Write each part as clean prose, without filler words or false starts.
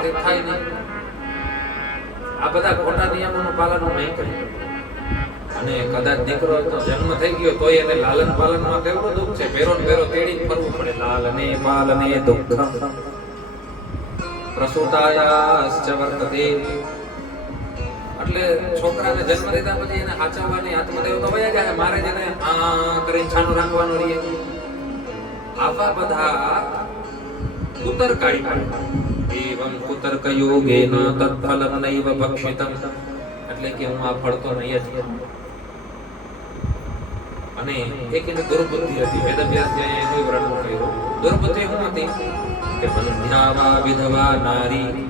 આપણાથી થાય નહીં. આ બધા ખોટા નિયમોનું પાલન નહીં કર્યું. અને કદાચ દીકરો જન્મ થઈ ગયો તો એને લાલન પાલનમાં કેવું દુઃખ છે. ભેરો ને ભેરો તેડી ફરવું પડે. લાલને પાલને દુઃખ પ્રસૂતાયાશ્ચ વર્તતે. એટલે છોકરાને જન્મ લીધા પછી એને સાચવવાની આત્મદેવ તો વયા જાય. મારે જેને આ કરીને છાનું રાખવાનું રહીએ. આવા બધા કુતર્કાઈ પડે. એવમ કુતર્ક યોગેન તત્ફલમ નૈવ ભક્ષિતમ. એટલે કે હું આ ફળ તો નહીં જ. અને એક એની દુર્બુદ્ધિ હતી. વેદવ્યાસજીએ એનું વર્ણન કર્યું. દુર્બુદ્ધિ શું હતી કે બંધ્યાવા વિધવા નારી.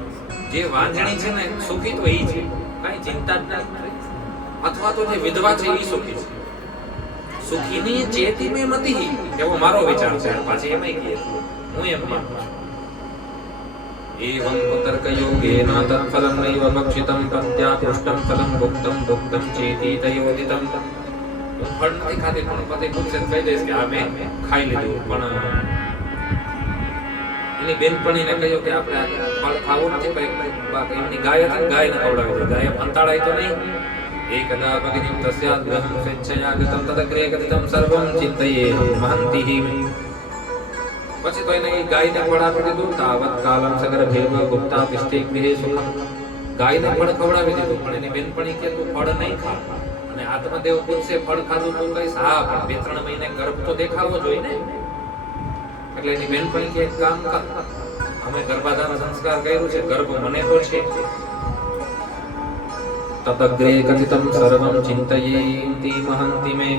જે વાંજણી છે ને સુખી તો ઈ છે, કઈ ચિંતા જ નથી. અથવા તો જે વિધવા છે ઈ સુખી છે. સુખીની ચેતી મે મતી એવો મારો વિચાર છે. પાછી એમ કહે હું એમ માનું છું. એવં કુતર્ક યોગેન તત્ફલમ નૈવ ભક્ષિતમ પ્રત્યાપૃષ્ટમ ફલમ ભુક્તમ ભુક્તમ ચેતી તયોદિતમ. હું ફળ નથી ખાતી પણ પતિ પૂછે તો કહી દઈશ કે આ મેં ખાઈ લીધું. પણ એની બેનપણીને કહ્યું કે આપણે ફળ ખાવું નથી. એમની ગાય હતી, ગાયને ખવડાવી દે. ગાય અંતાળાય તો નહીં. એકદા ભગિનીમ તસ્યાદ ગ્રહમ સ્વેચ્છયા ગતમ તદગ્રે ગતિતમ સર્વમ ચિંતયે મહંતિહિ. પછી તો એને ગાયને ફળ આપી દીધું. તાવત કાલમ સગર્ભેવ ગુપ્તા પિષ્ટે ગૃહે સુખમ. ગાયને ફળ ખવડાવી દીધું. પણ એની બેનપણી કે તું ફળ નહીં ખા. અને આત્મદેવ પૂછશે ફળ ખાધું તું કહીશ હા, પણ 2-3 મહિને ગર્ભ તો દેખાવો જોઈએ ને. એટલે એની બેનપણી કે એક કામ કર, અમે ગર્ભાધાન સંસ્કાર કર્યું છે, ગર્ભ મને તો છે. તદગ્રે કથિતમ સર્વમ ચિંતયેતિ મહંતિ મે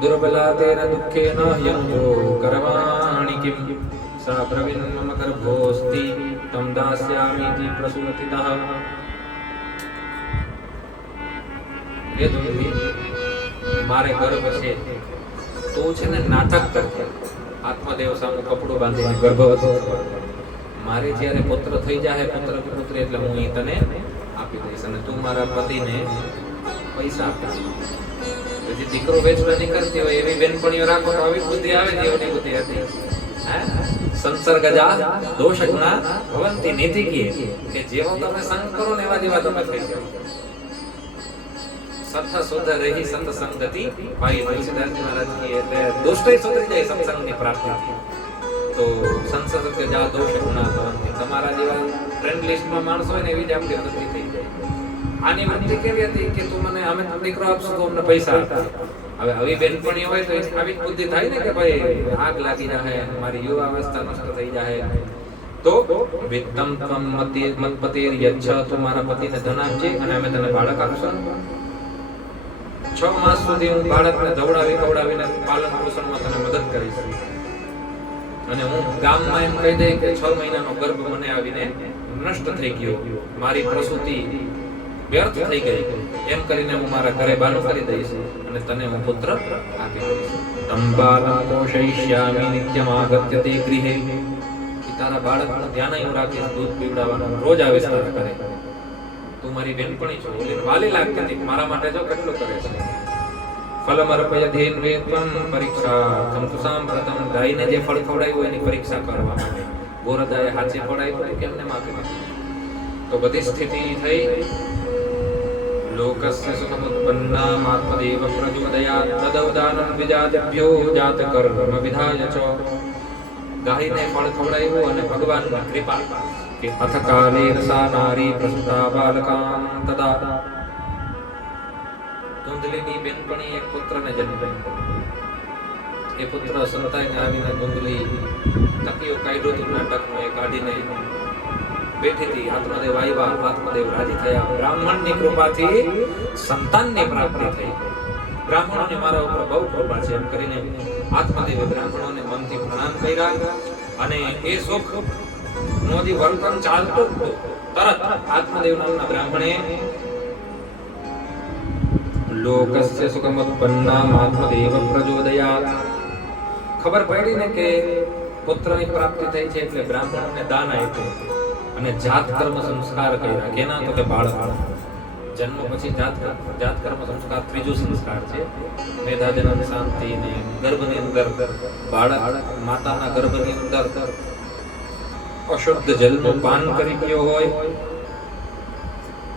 દુર્બલા તેન દુઃખેન યંજો કરવાણિ કિમ. સા પ્રવીણ મમ ગર્ભોસ્તિ તમ દાસ્યામિતિ પ્રસૂતિતઃ. એ દુઃખી મારે ગર્ભ છે. તું છે ને નાટક કરતો. આત્મદેવ સામે કપડું બાંધીને ગર્ભવતી. મારે જ્યારે પુત્ર થઈ જાય, પુત્ર કે પુત્રી, એટલે હું એ તને આપી દઈશ. અને તું મારા પતિને પૈસા આપી. પછી દીકરો વેચવા નીકળતી હોય એવી બેનપણીઓ રાખો તો આવી બુદ્ધિ આવે ને એવી બુદ્ધિ હતી. સંસર્ગજા દોષ ગુણા ભવંતિ નીતિ કે જેવો તમે સંગ કરો ને એવા જેવા તમે થઈ જાઓ. સત્ય શુદ્ધ રહી સત્સંગતિ પાઈ. તુલસીદાસજી મહારાજ કી એટલે દોષ સુધરી જાય સત્સંગની પ્રાપ્તિથી. તો સંસર્ગજા દોષ ગુણા ભવંતિ. તમારા જેવા ફ્રેન્ડ લિસ્ટમાં માણસો હોય ને એવી જ આપણી વૃત્તિ થઈ જાય. આની વૃત્તિ કેવી હતી કે તું મને અમે દીકરો આપશું તો અમને પૈસા આપે. હવે આવી બેનપણી હોય તો આવી જ બુદ્ધિ થાય ને કે ભાઈ આગ લાગી જાય, મારી યુવા અવસ્થા નષ્ટ થઈ જાય. તો વિત્તમ ત્વમ મત્પતિર યચ્છ. તું મારા પતિને ધન આપજે અને અમે તને બાળક આપશું. 6 માસ સુધી હું બાળકને દવડાવી કવડાવીને પાલન પોષણમાં તને મદદ કરીશ. અને હું ગામમાં એમ કહી દઈ કે 6 મહિનાનો ગર્ભ મને આવીને નષ્ટ થઈ ગયો, મારી પ્રસૂતિ વ્યર્થ થઈ ગઈ, એમ કરીને હું મારા ઘરે બાનું કરી દઈશ અને તને હું પુત્ર આપી દઈશ. તમ બાલં પોષયિષ્યામિ નિત્યમ આગત્ય તે ગૃહે. તારા બાળકનું ધ્યાન હું રાખીશ, દૂધ પીવડાવવાનું રોજ આવીશ તારા ઘરે. તું મારી બેનપણી છો, ઓલીને વાલી લાગતી હતી, મારા માટે જો કેટલું કરે છે. ફલમર્પયધેન વેત્વમ પરીક્ષાર્થમ તુ સાંપ્રતમ. ગાયને જે ફળ ખવડાવ્યું એની પરીક્ષા કરવા માટે. ગોરદાએ હાચે ફળ આપ્યું કેમને માફી માંગી. તો બધી સ્થિતિ થઈ. લોકસ્ય સુખમુત્પન્ના આત્મદેવ પ્રચોદયાત તદવદાનં વિજાતભ્યો જાતકર્મ વિધાય ચ. ગાયને ફળ ખવડાવ્યું અને ભગવાનની કૃપા કે અથ કાલે રસા નારી પ્રસુતા બાલકાન તદા. ધુંધલીની બેનપણી એક પુત્રને જન્મ. એ પુત્ર સંતાઈને આવીને ધુંધલી તકીઓ કાઢ્યો હતું નાટકનું, એ કાઢીને બેઠી હતી. આત્મદેવ આવ્યા, આત્મદેવ રાજી થયા. બ્રાહ્મણની કૃપાથી સંતાનની પ્રાપ્તિ થઈ. બ્રાહ્મણોને મારા ઉપર બહુ કૃપા છે એમ કરીને આત્મદેવે બ્રાહ્મણોને મનથી પ્રણામ કર્યા. અને એ સુખ નો જે વર્તન ચાલતું તરત આત્મદેવ નામના બ્રાહ્મણે લોકસ્ય સુખમુત્પન્ના આત્મદેવ પ્રચોદયાત. ખબર પડી ને કે પુત્રની પ્રાપ્તિ થઈ છે એટલે બ્રાહ્મણોને દાન આપ્યું અને જાત કર્મ સંસ્કાર કર્યા. કેના તો કે બાળક. જન્મ પછી જાત કર્મ સંસ્કાર ત્રીજો સંસ્કાર છે. મેધાજનન શાંતિ ને ગર્ભની અંદર બાળક માતાના ગર્ભની અંદર અશુદ્ધ જલનું પાન કરી ગયો હોય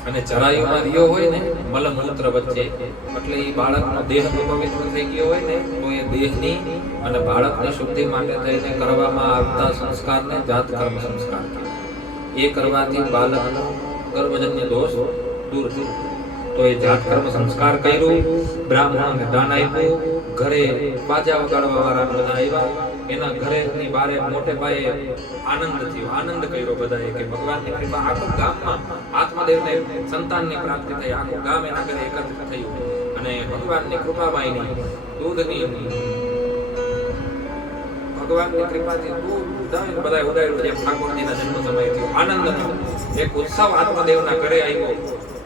અને ચરાયુમાં રહ્યો હોય ને મલમૂત્ર વચ્ચે, એટલે એ બાળકનો દેહ પવિત્ર થઈ ગયો હોય ને તો એ દેહની અને બાળકની શુદ્ધિ માટે થઈને કરવામાં આવતા સંસ્કારને જાત કર્મ સંસ્કાર કહેવાય. એ કરવાથી બાળકનો ગર્ભજન્ય દોષ દૂર થયો. તો એ જાત કર્મ સંસ્કાર કર્યું, બ્રાહ્મણને દાન આપ્યું, ઘરે બાજા વગાડવા વાળા બધા આવ્યા, એના ઘરેની બારે મોટે પાયે આનંદ થયો. આનંદ કર્યો બધાએ કે ભગવાનની કૃપા, આખું ગામમાં આત્મદેવને સંતાનની પ્રાપ્તિ થઈ, આખું ગામ એના ઘરે એકત્રિત થયું અને ભગવાનની કૃપામાં એની દૂધની ભગવાનની કૃપાથી દૂધ બધા ઉડાડ્યું. જેમ ઠાકોરજીના જન્મ સમય થયો, આનંદનો એક ઉત્સવ આત્મદેવના ઘરે આવ્યો.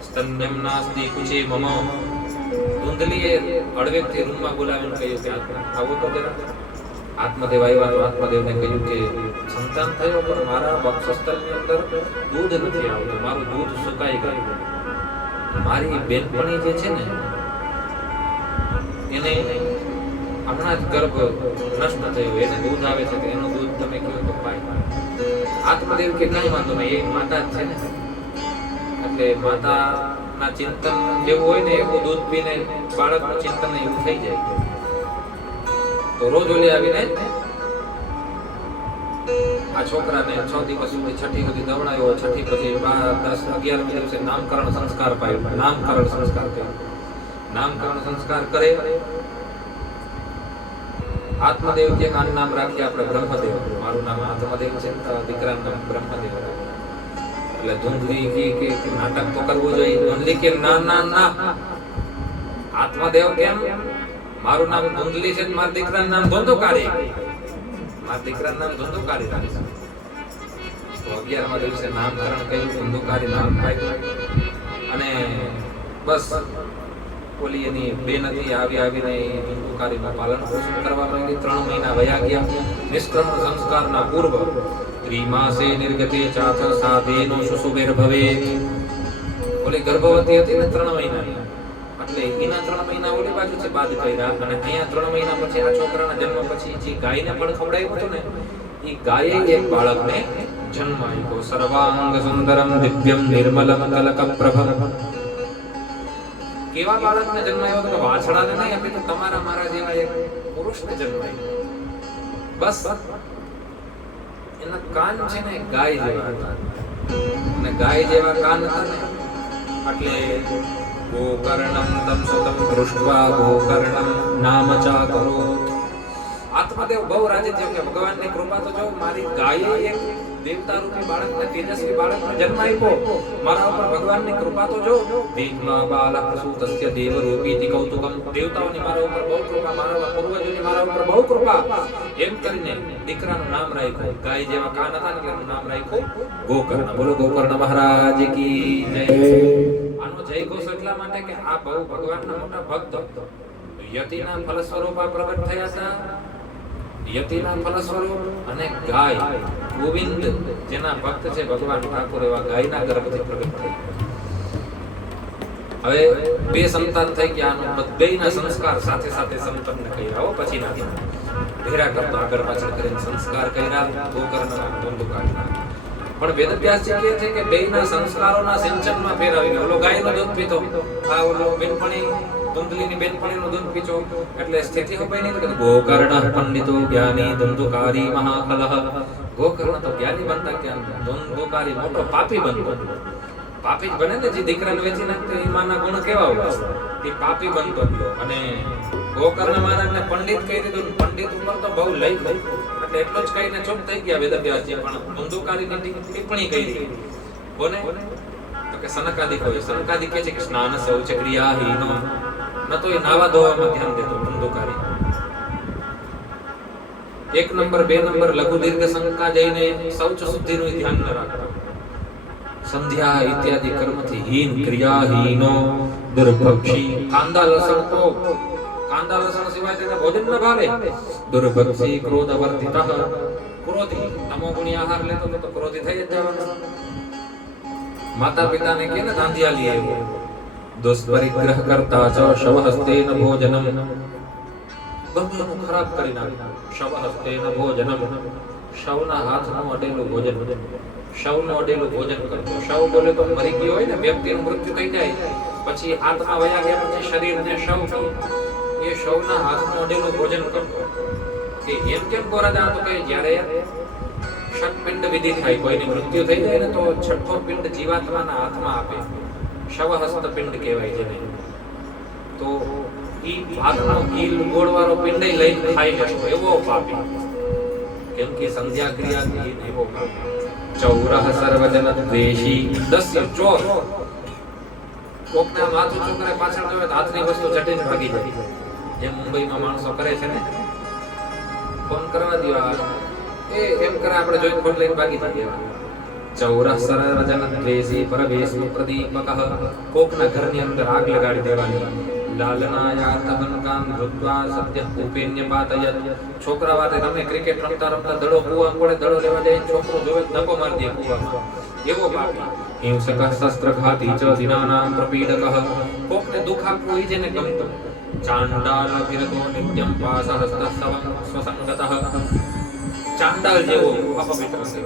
સ્તન્યમ નાસ્તિ કુચે મમ, ધૂંધલીએ હળવેકથી રૂમમાં બોલાવીને કહ્યું કે આવો તો જરા. આત્મદેવ આવ્યા તો આત્મદેવને કહ્યું કે સંતાન થયો પણ મારા વક્ષસ્થળની અંદર દૂધ નથી આવતું, મારું દૂધ સુકાઈ ગયું. મારી બેનપણી જે છે ને એને હમણાં જ ગર્ભ નષ્ટ થયો, એને દૂધ આવે છે કે એનું દૂધ તમે કહો તો પાય. આત્મદેવ કે કઈ વાંધો નહીં, એ માતા જ છે ને, એટલે માતાના ચિંતન જેવું હોય ને એવું દૂધ પીને બાળકનું ચિંતન એવું થઈ જાય. તો રોજ ઓલે આવીને આ છોકરાને 6 દિવસ સુધી, છઠ્ઠી સુધી દવડાયો, છઠ્ઠી પછી 10, 11 દિવસે નામકરણ સંસ્કાર પાયો. નામકરણ સંસ્કાર કર્યો. નામકરણ સંસ્કાર કરે. આત્મદેવ જે નામ રાખીએ આપણે બ્રહ્મદેવ, મારું નામ આત્મદેવ છે, દીકરાનું નામ બ્રહ્મદેવ. એટલે ધૂંધલી કે નાટક તો કરવું જોઈએ. ધૂંધલી કે ના ના ના, આત્મદેવ કેમ? મારું નામ ધૂંધલી છે, મારા દીકરાનું નામ ધોંધુકારી, મારા દીકરાનું નામ ધોંધુકારી રાખીશ. તો 11મા દિવસે નામકરણ કર્યું, ધોંધુકારી નામ પાડ્યું અને બસ ઓલી એની બેન હતી આવીને ધોંધુકારીનું પાલન પોષણ કરવા માંડી. 3 મહિના વયા ગયા. નિષ્ક્રમણ સંસ્કારના પૂર્વ ત્રિમાસે નિર્ગતે ચાથ સાધેનો સુસુબેર ભવે. ઓલી ગર્ભવતી હતી ને 3 મહિનાની, એટલે એના 3 મહિના ઓલી બાજુ છે બાદ કર્યા અને અહીંયા 3 મહિના પછી આ છોકરાના જન્મ પછી જે ગાયને પણ ખવડાવ્યું હતું ને, એ ગાયે એક બાળકને જન્મ આપ્યો. સર્વાંગ સુંદરમ દિવ્યમ નિર્મલમ કલક પ્રભ. કેવા બાળકને જન્મ આવ્યો તો વાછડાને નહીં આપી, તો તમારા મારા જેવા એક પુરુષને જન્મ આપ્યો. બસ એના કાન છે ને ગાય જેવા હતા, અને ગાય જેવા કાન હતા ને એટલે ગોકર્ણમ તમ સુતમ દૃષ્ટવા ગોકર્ણમ નામ ચા કરો. આત્મદેવ બહુ રાજી થયો કે ભગવાનની કૃપા તો જો, મારી ગાયે એક દેવતા રૂપી બાળકને, તેજસ્વી બાળકને જન્મ આપ્યો, મારા ઉપર ભગવાનની કૃપા તો જો. દેવના બાલક પ્રસૂતસ્ય દેવરૂપીતિ કૌતુકમ. દેવતાઓની મારા ઉપર બહુ કૃપા, મારા પૂર્વજોની મારા ઉપર બહુ કૃપા. એમ કરીને દીકરાનું નામ રાખ્યું, ગાય જેવા કાન હતા ને એનું નામ રાખ્યું ગોકર્ણ. બોલો ગોકર્ણ મહારાજ કી જય. આનો જય ઘોષ એટલા માટે કે આ બહુ ભગવાનના મોટા ભક્ત હતો. યતિના ફલ સ્વરૂપ આ પ્રગટ થયા હતા. યતિના ફલ સ્વરૂપ અને ગાય ગોવિંદ જેના ભક્ત છે ભગવાન ઠાકોર, એવા ગાયના ગર્ભથી પ્રગટ થયા. હવે 2 સંતાન થઈ ગયા. બેયના સંસ્કાર સાથે સાથે સંપન્ન કર્યા. હો પછી ના ભેરા કરતા આગળ પાછળ કરીને સંસ્કાર કર્યા. ગોકર્ણના ધોંધુકારીના. પણ વેદવ્યાસજી કહે છે કે બેયના સંસ્કારોના સિંચનમાં ફેર આવી ગયો. ઓલો ગાયનો દૂધ પીતો, આ ઓલો બેનપણી ધૂંધલીની બેનપણીનું દૂધ પીચો, એટલે સ્થિતિ હોય નહીં તો ગોકર્ણ પંડિતો જ્ઞાની ધુંધુકારી મહાકલહ. ગોકર્ણ તો જ્ઞાની બનતા ક્યાં, ધુંધુકારી મોટો પાપી બનતો. પાપી જ બને ને, જે દીકરાને વેચી નાખતો એ માના ગુણ કેવા હોય, એ પાપી બનતો હતો. અને ગોકર્ણ મહારાજને પંડિત કહી દીધું. પંડિત ઉપર તો બહુ લઈ ગઈ, એટલે એટલો જ કહીને ચૂપ થઈ ગયા વેદવ્યાસજી. પણ ધુંધુકારીની ટિપ્પણી કરી કોને? તો કે સનકાદિક હોય. સનકાદિક કહે છે કે સ્નાન શૌચ ક્રિયાહીનો, ન તો એ નાવા ધોવામાં ધ્યાન દેતો ધુંધુકારી. 1 નંબર 2 નંબર લઘુ દીર્ઘ શંકા જઈને શૌચ શુદ્ધિનું ધ્યાન ન રાખતો. સંધ્યા ઇત્યાદિ કર્મથી હીન ક્રિયાહીનો દુર્ભક્ષી. કાંદા લસણ સિવાય તેને ભોજન ન ભાવે. દુર્ભક્ષી ક્રોધવર્ધિતઃ. ક્રોધી, તમોગુણી આહાર લેતો તો ક્રોધી થઈ જ જવાનો. માતા પિતાને કે ને ધાંધિયા લઈ આવ્યો. દુષ્પરિગ્રહ કરતા ચ શવહસ્તેન ભોજનમ. બધું ખરાબ કરી નાખ્યું. શવહસ્તેન ભોજનમ. સૌના હાથનું અડેલું ભોજન, સૌનું અડેલું ભોજન કરતો. સૌ બોલે તો મરી ગયો હોય ને, વ્યક્તિનું મૃત્યુ થઈ જાય પછી આત્મા વયા ગયા પછી શરીરને સૌ કહે. એ સૌના હાથનું અડેલું ભોજન કરતો. કે એમ કેમ કોરાદા તો કે જ્યારે ષટપિંડ વિધિ થાય, કોઈની મૃત્યુ થઈ જાય ને તો છઠ્ઠો પિંડ જીવાત્માના હાથમાં આપે. શવહસ્ત પિંડ કહેવાય છે ને. તો ઈ હાથનો ગીલ ગોળવાળો પિંડ લઈને ખાઈ જશો એવો પાપી, કેમ કે સંધ્યા ક્રિયાથી એવો પાપી. ચૌરહ સર્વજન દ્વેષી, 10 ચોર. કોકના માથું ચોકરે પાછળ જોવે તો હાથની વસ્તુ ચટીને ભાગી જાય, જેમ મુંબઈમાં માણસો કરે છે ને. ફોન કરવા દેવા એ એમ કરે, આપણે જોઈ ફોન લઈને ભાગી જઈએ. ચૌરહ સર્વજન દ્વેષી પરવેશુ પ્રદીપકઃ, કોકના ઘરની અંદર આગ લગાડી દેવાની. લાલનાયાર્થબનકામ ધૃત્વા સત્ય ઉપેન્ય પાતયત, છોકરા વાતે તમે ક્રિકેટ રમતા રમતા દડો કૂવા પડે, દડો લેવા જાય, છોકરો જોવે ધક્કો મારી દે કૂવામાં, એવો પાપી. હિંસક શસ્ત્રઘાતી ચ દિનાનામ પ્રપીડકઃ, કોકને દુઃખ આપવું ઈ જેને ગમતું. ચાંડાલ વિરતો નિત્યમ પાસહસ્તઃ સ્વસંગતઃ, ચાંડાલ જેવો અપવિત્ર છે.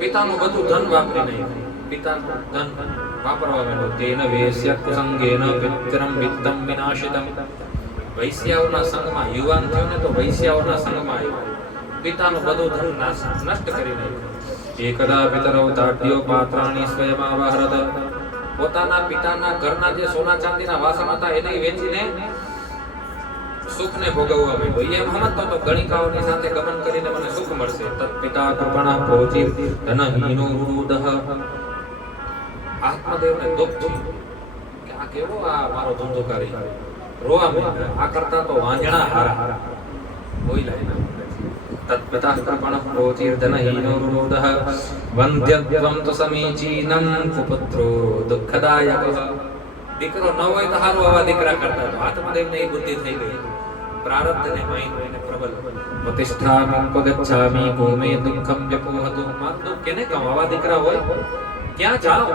પિતાનું બધું ધન વાપરી નહીં, પિતાનું ધન વાપરવા માંડ્યો. તેન વેશ્ય કુસંગેન પિતરમ વિત્તમ વિનાશિતમ, વૈશ્યાઓના સંગમાં યુવાન થયો ને તો વૈશ્યાઓના સંગમાં આવ્યો, પિતાનું બધું ધન નષ્ટ કરી નાખ્યું. એકદા પિતરૌ તાડ્યો પાત્રાણી સ્વયમાવહરત, પોતાના પિતાના ઘરના જે સોના ચાંદીના વાસણ હતા એને વેચીને સુખને ભોગવવા માંડ્યો. એમ સમજતો તો ગણિકાઓની સાથે ગમન કરીને મને સુખ મળશે. તત પિતા કૃપણા પ્રોચિર ધનહીનો રૂદહ, આત્મદેવને દુઃખ થયું કે આ કેવો આ મારો ધંધોકારી, રોવા માંડ્યા. આ કરતા તો વાંજણા હારા બોલ્યા એના. તત્પિતા કૃપણઃ પ્રોચિર ધનહીનો રૂદહ વંદ્યત્વં તુ સમીચીનં કુપુત્રો દુઃખદાયકઃ, દીકરો ન હોય તો સારું આવા દીકરા કરતા. તો આત્મદેવને એ બુદ્ધિ થઈ ગઈ, પ્રારબ્ધને માયનો એને પ્રબલ. પ્રતિષ્ઠામં ગચ્છામિ ભૂમે દુઃખમ વ્યપોહતુ, મારું દુઃખ કેને કહું, આવા દીકરા હોય ક્યાં જાઓ.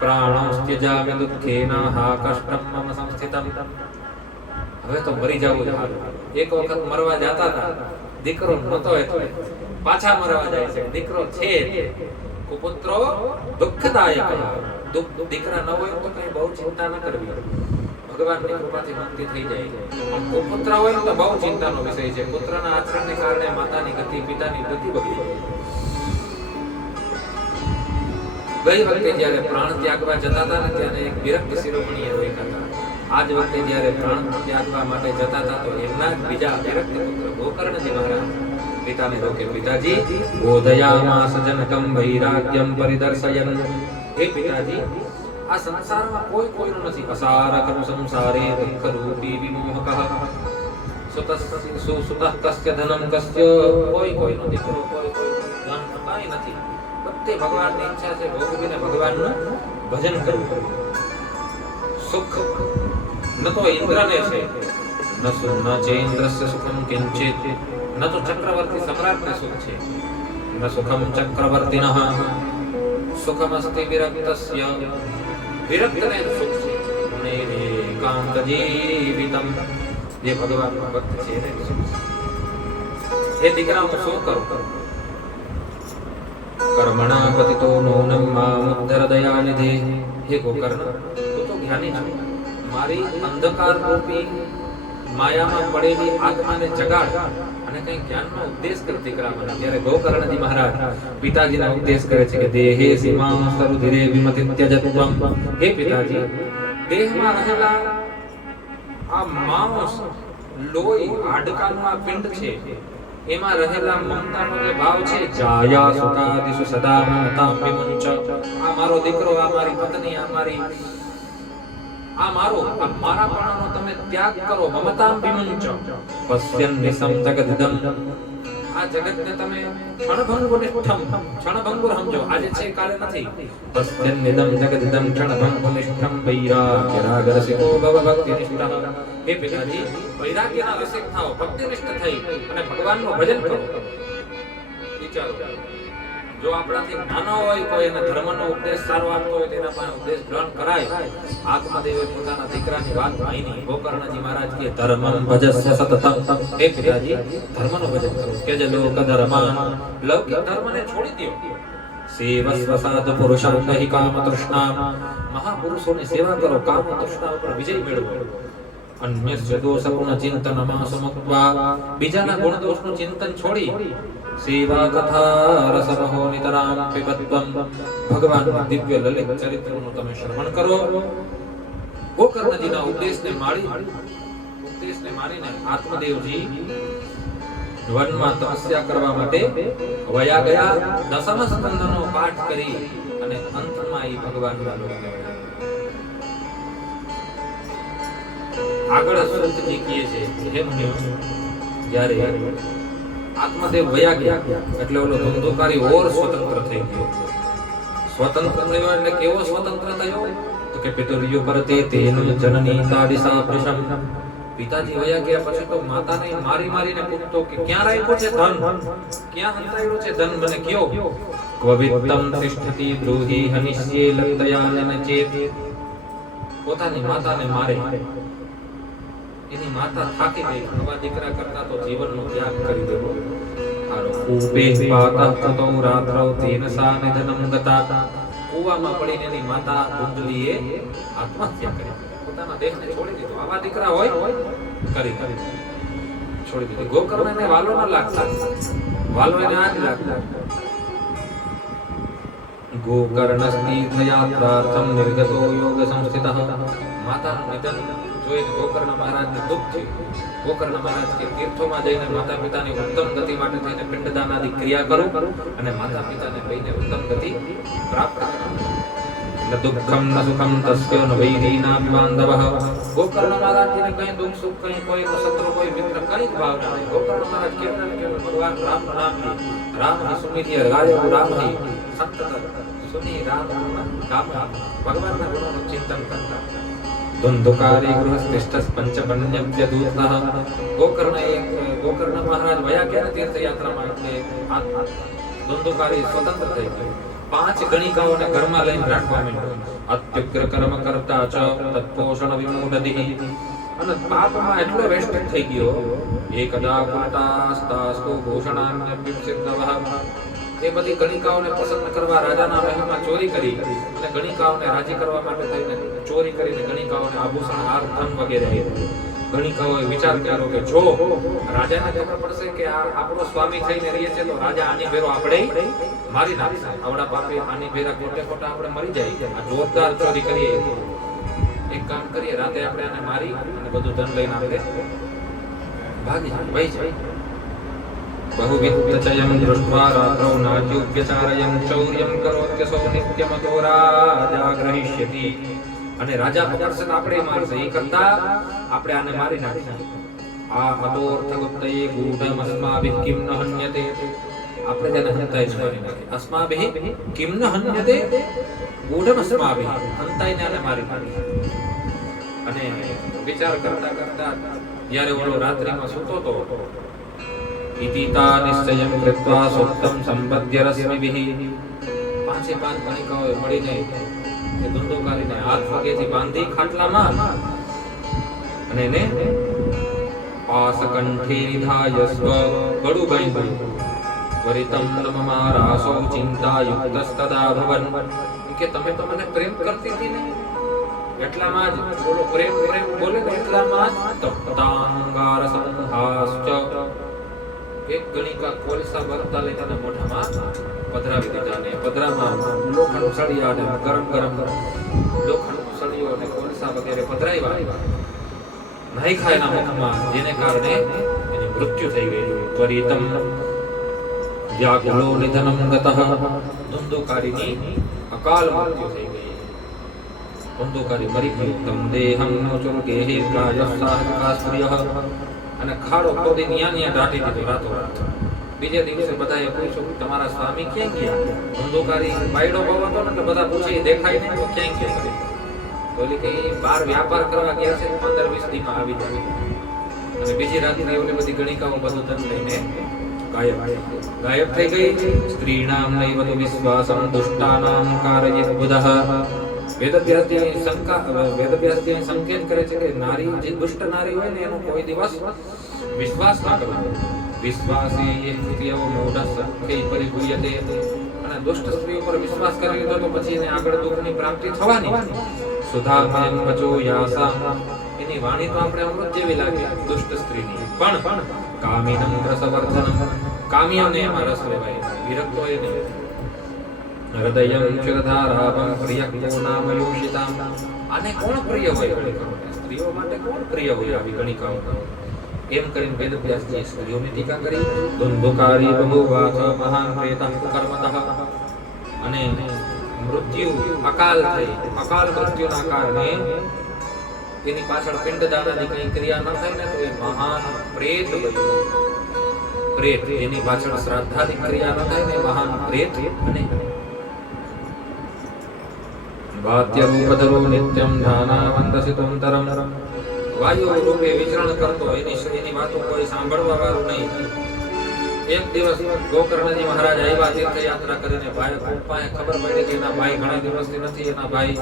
પ્રાણસ્ત્યજામિ દુઃખેન હા કષ્ટમ મમ સંસ્થિતમ, હવે તો મરી જવું જ સારું. એક વખત મરવા જતા હતા, દીકરો નતો એટલે પાછા મરવા જાય છે. દીકરો છે કુપુત્રો દુઃખદાયક, દીકરા ન હોય તો કઈ બહુ ચિંતા ન કરવી, ભગવાનની કૃપાથી મુક્તિ થઈ જાય. પુત્ર હોય તો બહુ ચિંતાનો વિષય છે. પુત્રના આચરણને કારણે માતાની ગતિ, પિતાની ગતિ બગડી જાય. ગઈ વખતે જ્યારે પ્રાણ ત્યાગવા જતા હતા ને ત્યારે એક વિરક્ત શિરોમણીએ રોક્યા હતા. આજ વખતે જ્યારે પ્રાણ ત્યાગવા માટે જતા હતા તો એમના જ બીજા વિરક્ત પુત્ર ગોકર્ણજી મહારાજ પિતાને રોકે. પિતાજી બોધયામાસ જનકમ વૈરાગ્યમ પરિદર્શયન, હે પિતાજી આ સંસારમાં કોઈ કોઈનું નથી. અસારકરુ સંસારે દુઃખ રૂપી વિમોહકઃ, સુતઃ કસ્ય ધનમ કસ્ય, કોઈ કોઈનો દીકરો, કોઈ કોઈનું ધન કાંઈ નથી. બધે ભગવાનની ઈચ્છા છે ભોગવીને ભગવાનનું ભજન કરવું. સુખ ન તો ઇન્દ્રને છે, ન ચેન્દ્રસ્ય સુખમ કિંચિત, ન તો ચક્રવર્તી સમ્રાટને સુખ છે. ન સુખમ ચક્રવર્તિનઃ સુખમસ્તિ વિરક્તસ્ય, વિરક્તને સુખ છે. અને એકાંત જીવિતમ, જે ભગવાનનો ભક્ત છે એને સુખ છે. એ દીકરા હું શું કરું? કર્મણા પતિતો નૂનમ મામુદ્ધર દયાનિધિ, હે ગોકર્ણ તું તો જ્ઞાની છે, મારી અંધકાર રૂપી માયામાં પડેલી આત્માને જગાડ અને કઈ જ્ઞાનનો ઉપદેશ કર દીકરા મને. ત્યારે ગોકર્ણજી મહારાજ પિતાજીને ઉપદેશ કરે છે કે દેહે સીમા સરુધિરે વિમતિ ત્યજત્વમ, હે પિતાજી દેહમાં રહેલા આ માંસ, લોહી, હાડકાનું આ પિંડ છે એમાં રહેલા મમતાનો જે ભાવ છે, જાયા સુતાદિષુ સદા મમતા વિમુંચ, આ મારો દીકરો, આ મારી પત્ની, આ મારી આ મારો, આ મારાપણાનો તમે ત્યાગ કરો. મમતા વિમુંચ પશ્યન નિસમ જગદિદમ, આ જગતને તમે ક્ષણભંગુનિષ્ઠમ, ક્ષણભંગુર સમજો, આજે છે કાલે નથી. પશ્યન નિદમ જગદિદમ ક્ષણભંગુનિષ્ઠમ વૈરાગ્ય રાગરસિકો ભવ ભક્તિનિષ્ઠઃ, હે પિતાજી વૈરાગ્યના રસિક થાઓ, ભક્તિનિષ્ઠ થઈ અને ભગવાનનું ભજન કરો. વિચારો જો આપણાથી નાનો હોય કોઈ એને ધર્મનો ઉપદેશ સારો આપતો હોય તેના પાસે ઉપદેશ ગ્રહણ કરાય. આત્મદેવે પોતાના દીકરાની વાત માની. ગોકર્ણજી મહારાજ કે ધર્મં ભજસ્ય સતતમ. હે પિતાજી, ધર્મનું ભજન કરો. કે જે લોક ધર્માન, લૌકિક ધર્મને છોડી દો. સેવસ્વ સાધ પુરુષં નહીં કામ તૃષ્ણા. મહાપુરુષોની સેવા કરો, કામ તૃષ્ણા ઉપર વિજય મેળવો. અન્યસ્ય દોષ ગુણ ચિંતનમાં સમુક્ત્વા. બીજાના ગુણ દોષનું ચિંતન છોડી સેવા કથા રસમહો નિતરામ પિબત્વમ. ભગવાનના દિવ્ય લલિત ચરિત્રનું તમે શ્રવણ કરો. ગોકર્ણજીના ઉપદેશને મારીને આત્મદેવજી વનમાં તપસ્યા કરવા માટે વયા ગયા. દસમ સ્કંદનો પાઠ કરી અને અંતમાં એ ભગવાનના લોકને ગયા. આગળ સૂતજી કહે છે, હે મુનિઓ, જ્યારે આત્મદેવ વયા ગયા એટલે ઓલો ધંધોકારી ઓર સ્વતંત્ર થઈ ગયો. સ્વતંત્ર થયો એટલે કેવો સ્વતંત્ર થયો? તો કે પિતૃયો પરતે તેન જનની તાડિસા પ્રશમ. પિતાજી વયા ગયા પછી તો માતાને મારીને પૂછતો કે ક્યાં રાખ્યો છે ધન, ક્યાં હંતાયું છે ધન, મને કયો. ક્વવિત્તમ તિષ્ઠતિ દ્રોહી હનિષ્યે લત્તયાન ચેત. પોતાની માતાને મારે. એની માતા થાકી ગઈ. નવા દીકરા કરતા તો જીવનનો ત્યાગ કરી દેવો. કૂપે પાતઃ કૃતૌ રાત્રૌ તેન સા નિધનમ ગતા. કૂવામાં પડીને એની માતા કુંડલીએ આત્મહત્યા કરી. પોતાના દેહને છોડી દીધો. આવા દીકરા હોય કરી છોડી દીધો. ગોકર્ણને વાલો ન લાગતા, વાલો એને આ જ લાગતા. ગોકર્ણસ્તીર્થયાત્રાર્થમ નિર્ગતો યોગ સંસ્થિતઃ. માતાનું નિધન જોઈને ગોકર્ણ મહારાજને દુઃખ થયું. ગોકર્ણ મહારાજ કે તીર્થોમાં જઈને માતા પિતાની ઉત્તમ ગતિ માટે થઈને પિંડદાન આદિ ક્રિયા કરું અને માતા પિતાને લઈને ઉત્તમ ગતિ પ્રાપ્ત કરું. ન દુઃખમ ન સુખમ તસ્ય ન વૈરીના બાંધવઃ. ગોકર્ણ મહારાજજીને કઈ દુઃખ સુખ કઈ કોઈનો શત્રુ કોઈ મિત્ર કઈ ભાવના નહીં. ગોકર્ણ મહારાજ કેવળ ભગવાન રામ નામ રામ સુમિર્ય ગાયો રામ સંત સુની રામ ભગવાનના ગુણોનું ચિંતન કરતા. ધુંધુકારી ગૃહસ્થિષ્ઠ પંચપન્યવ્યદૂતઃ. ગોકર્ણ મહારાજ વયા ગયા તીર્થયાત્રામાં એટલે ધુંધુકારી સ્વતંત્ર થઈ ગયો. 5 ગણિકાઓને ઘરમાં લઈને રાખવા માંડ્યો. અત્યુગ્ર કર્મ કરતા ચ તત્પોષણ વિમૂઢધિ. અને પાપમાં એટલો વેસ્ટ થઈ ગયો. એકદા કુલટાસ્તાસ્તુ ભૂષણાન્ય વિપસિદ્ધવઃ. એ બધી ગણિકાઓને પસંદ કરવા રાજાના મહેલમાં ચોરી કરી અને ગણિકાઓને રાજી કરવા માટે થઈને ચોરી કરીને ગણિકાઓને આભૂષણ હાર ધન વગેરે ગણિકાઓએ વિચાર કર્યો કે જો રાજાને ખબર પડશે કે આ આપણો સ્વામી થઈને રહીએ છે તો રાજા આની ભેરો આપણે મારી નાખશે. આવડા પાપે આની ભેરા ખોટા આપણે મરી જાય. આ જોરદાર ચોરી કરીએ. એક કામ કરીએ, રાતે આપણે આને મારી અને બધું ધન લઈને આપણે ભાગી ભાઈ જાય. बहुवित्तचयं दृष्ट्वा रात्रौ नाज्युव्यचारयं चौर्यं करोत्यसौ नित्यमतो राजा ग्रहीष्यति. અને રાજા પકડશે તો આપણે મારશે. એ કરતા આપણે આને મારી નાખીએ. આ અતોર્થગુપ્તયે ગૂઢમસ્માભિ કિમ ન હન્યતે. આપણે તેને હંતાઈને મારી નાખીએ. અસ્માભિ કિમ ન હન્યતે ગૂઢમસ્માભિ. હંતાઈને આને મારી નાખીએ. અને વિચાર કરતા જ્યારે ઓલો રાત્રિમાં સૂતો તો ઇતિતા નિશ્ચયં કૃત્વા સુપ્તમ સંપદ્ય રશ્મિભિઃ. 5 ગણિકાઓએ મળીને એ ધુંધુકારીને હાથ પગેથી બાંધી ખાટલામાં અને એને પાસકંઠે નિધાય સ્વ ગળું બાંધ્યું. વરિતમ નમમારાસો ચિંતા યુક્તસ્તદા ભવન. કે તમે તો મને પ્રેમ કરતી હતી ને, એટલામાં જ બોલો પ્રેમ બોલે ને એટલામાં જ તપ્તાંગાર સંહાશ્ચ. એક ગણિકા કોલસા બરતા લઈને તેના મોઢામાં પધરાવી દીધા. ને પધરામાં લોખંડ સળિયા અને ગરમ લોખંડ સળિયો અને કોલસા વગેરે પધરાવ્યા. નાખ્યા એના મુખમાં, જેને કારણે એની મૃત્યુ થઈ ગઈ. ત્વરિતમ વ્યાકુલો નિધનમ ગતઃ. ધુંધુકારીની અકાલ મૃત્યુ થઈ ગઈ. ધુંધુકારી મરી ગઈ. તમ દેહં નો ચુર્ગેહે પ્રાયઃ સાહકાસ્ત્રિયઃ. અને ખાડો ખોદી ન્યા દાટી દીધો રાતોરાત. બીજે દિવસે બધાએ પૂછ્યું તમારા સ્વામી ક્યાં ગયા? ધંધોકારી બાયડો બહુ હતો ને એટલે બધા પૂછે દેખાય નહીં તો ક્યાં ગયા કરે. તો એટલે કે બહાર વ્યાપાર કરવા ગયા છે, 15-20 દીમાં આવી જાય. અને બીજી રાત્રે ઓલી બધી ગણિકાઓ બધું ધન લઈને ગાયબ થઈ ગઈ. સ્ત્રીણામ નૈવ તુ વિશ્વાસમ દુષ્ટાનામ કારયિત બુધઃ. વેદવ્યાસજી સંકેત કરે છે કે નારી જે દુષ્ટ નારી હોય ને એનો કોઈ દિવસ વિશ્વાસ ના કરવો. વિશ્વાસી યસ્ત્યવ મૂઢસ્સ કૈ પરિભૂયતે. અને દુષ્ટ સ્ત્રી ઉપર વિશ્વાસ કરી લીધો તો પછી એને આગળ દુઃખની પ્રાપ્તિ થવાની. સુધામયં વચો યાસા. એની વાણી તો આપણે અમૃત જેવી લાગે દુષ્ટ સ્ત્રીની, પણ કામિનમ રસવર્ધનમ. કામીઓને એમાં રસ લેવાય, વિરક્તો એ નહીં. હૃદયમ ક્ષીરધારાવં પ્રિયકો નામ યોષિતામ. આને કોણ પ્રિય હોય? સ્ત્રીઓ માટે કોણ પ્રિય હોય આવી ગણિકાઓ? એમ કરીને વેદવ્યાસજીએ સ્ત્રીઓની ટીકા કરી. ધુંધુકારી બહુવાથ મહાન પ્રેતઃ કર્મતઃ. અને મૃત્યુ અકાલ થઈ, અકાલ મૃત્યુના કારણે એની પાછળ પિંડદાનની કઈ ક્રિયા ન થાય ને તો એ મહાન પ્રેત બન્યો. પ્રેત એની પાછળ શ્રાદ્ધાની ક્રિયા ન થાય ને મહાન પ્રેત બને. વાદ્ય રૂપધરો નિત્યમ ધાનાવંતસિતોંતરમ. વાયુ રૂપે વિચરણ કરતો, એની વાતો કોઈ સાંભળવા વાળું નહીં. એક દિવસ ગોકર્ણજી મહારાજ આવ્યા તીર્થયાત્રા કરીને. ભાઈ પાસે ખબર પડી કે એના ભાઈ ઘણા દિવસથી નથી, એના ભાઈ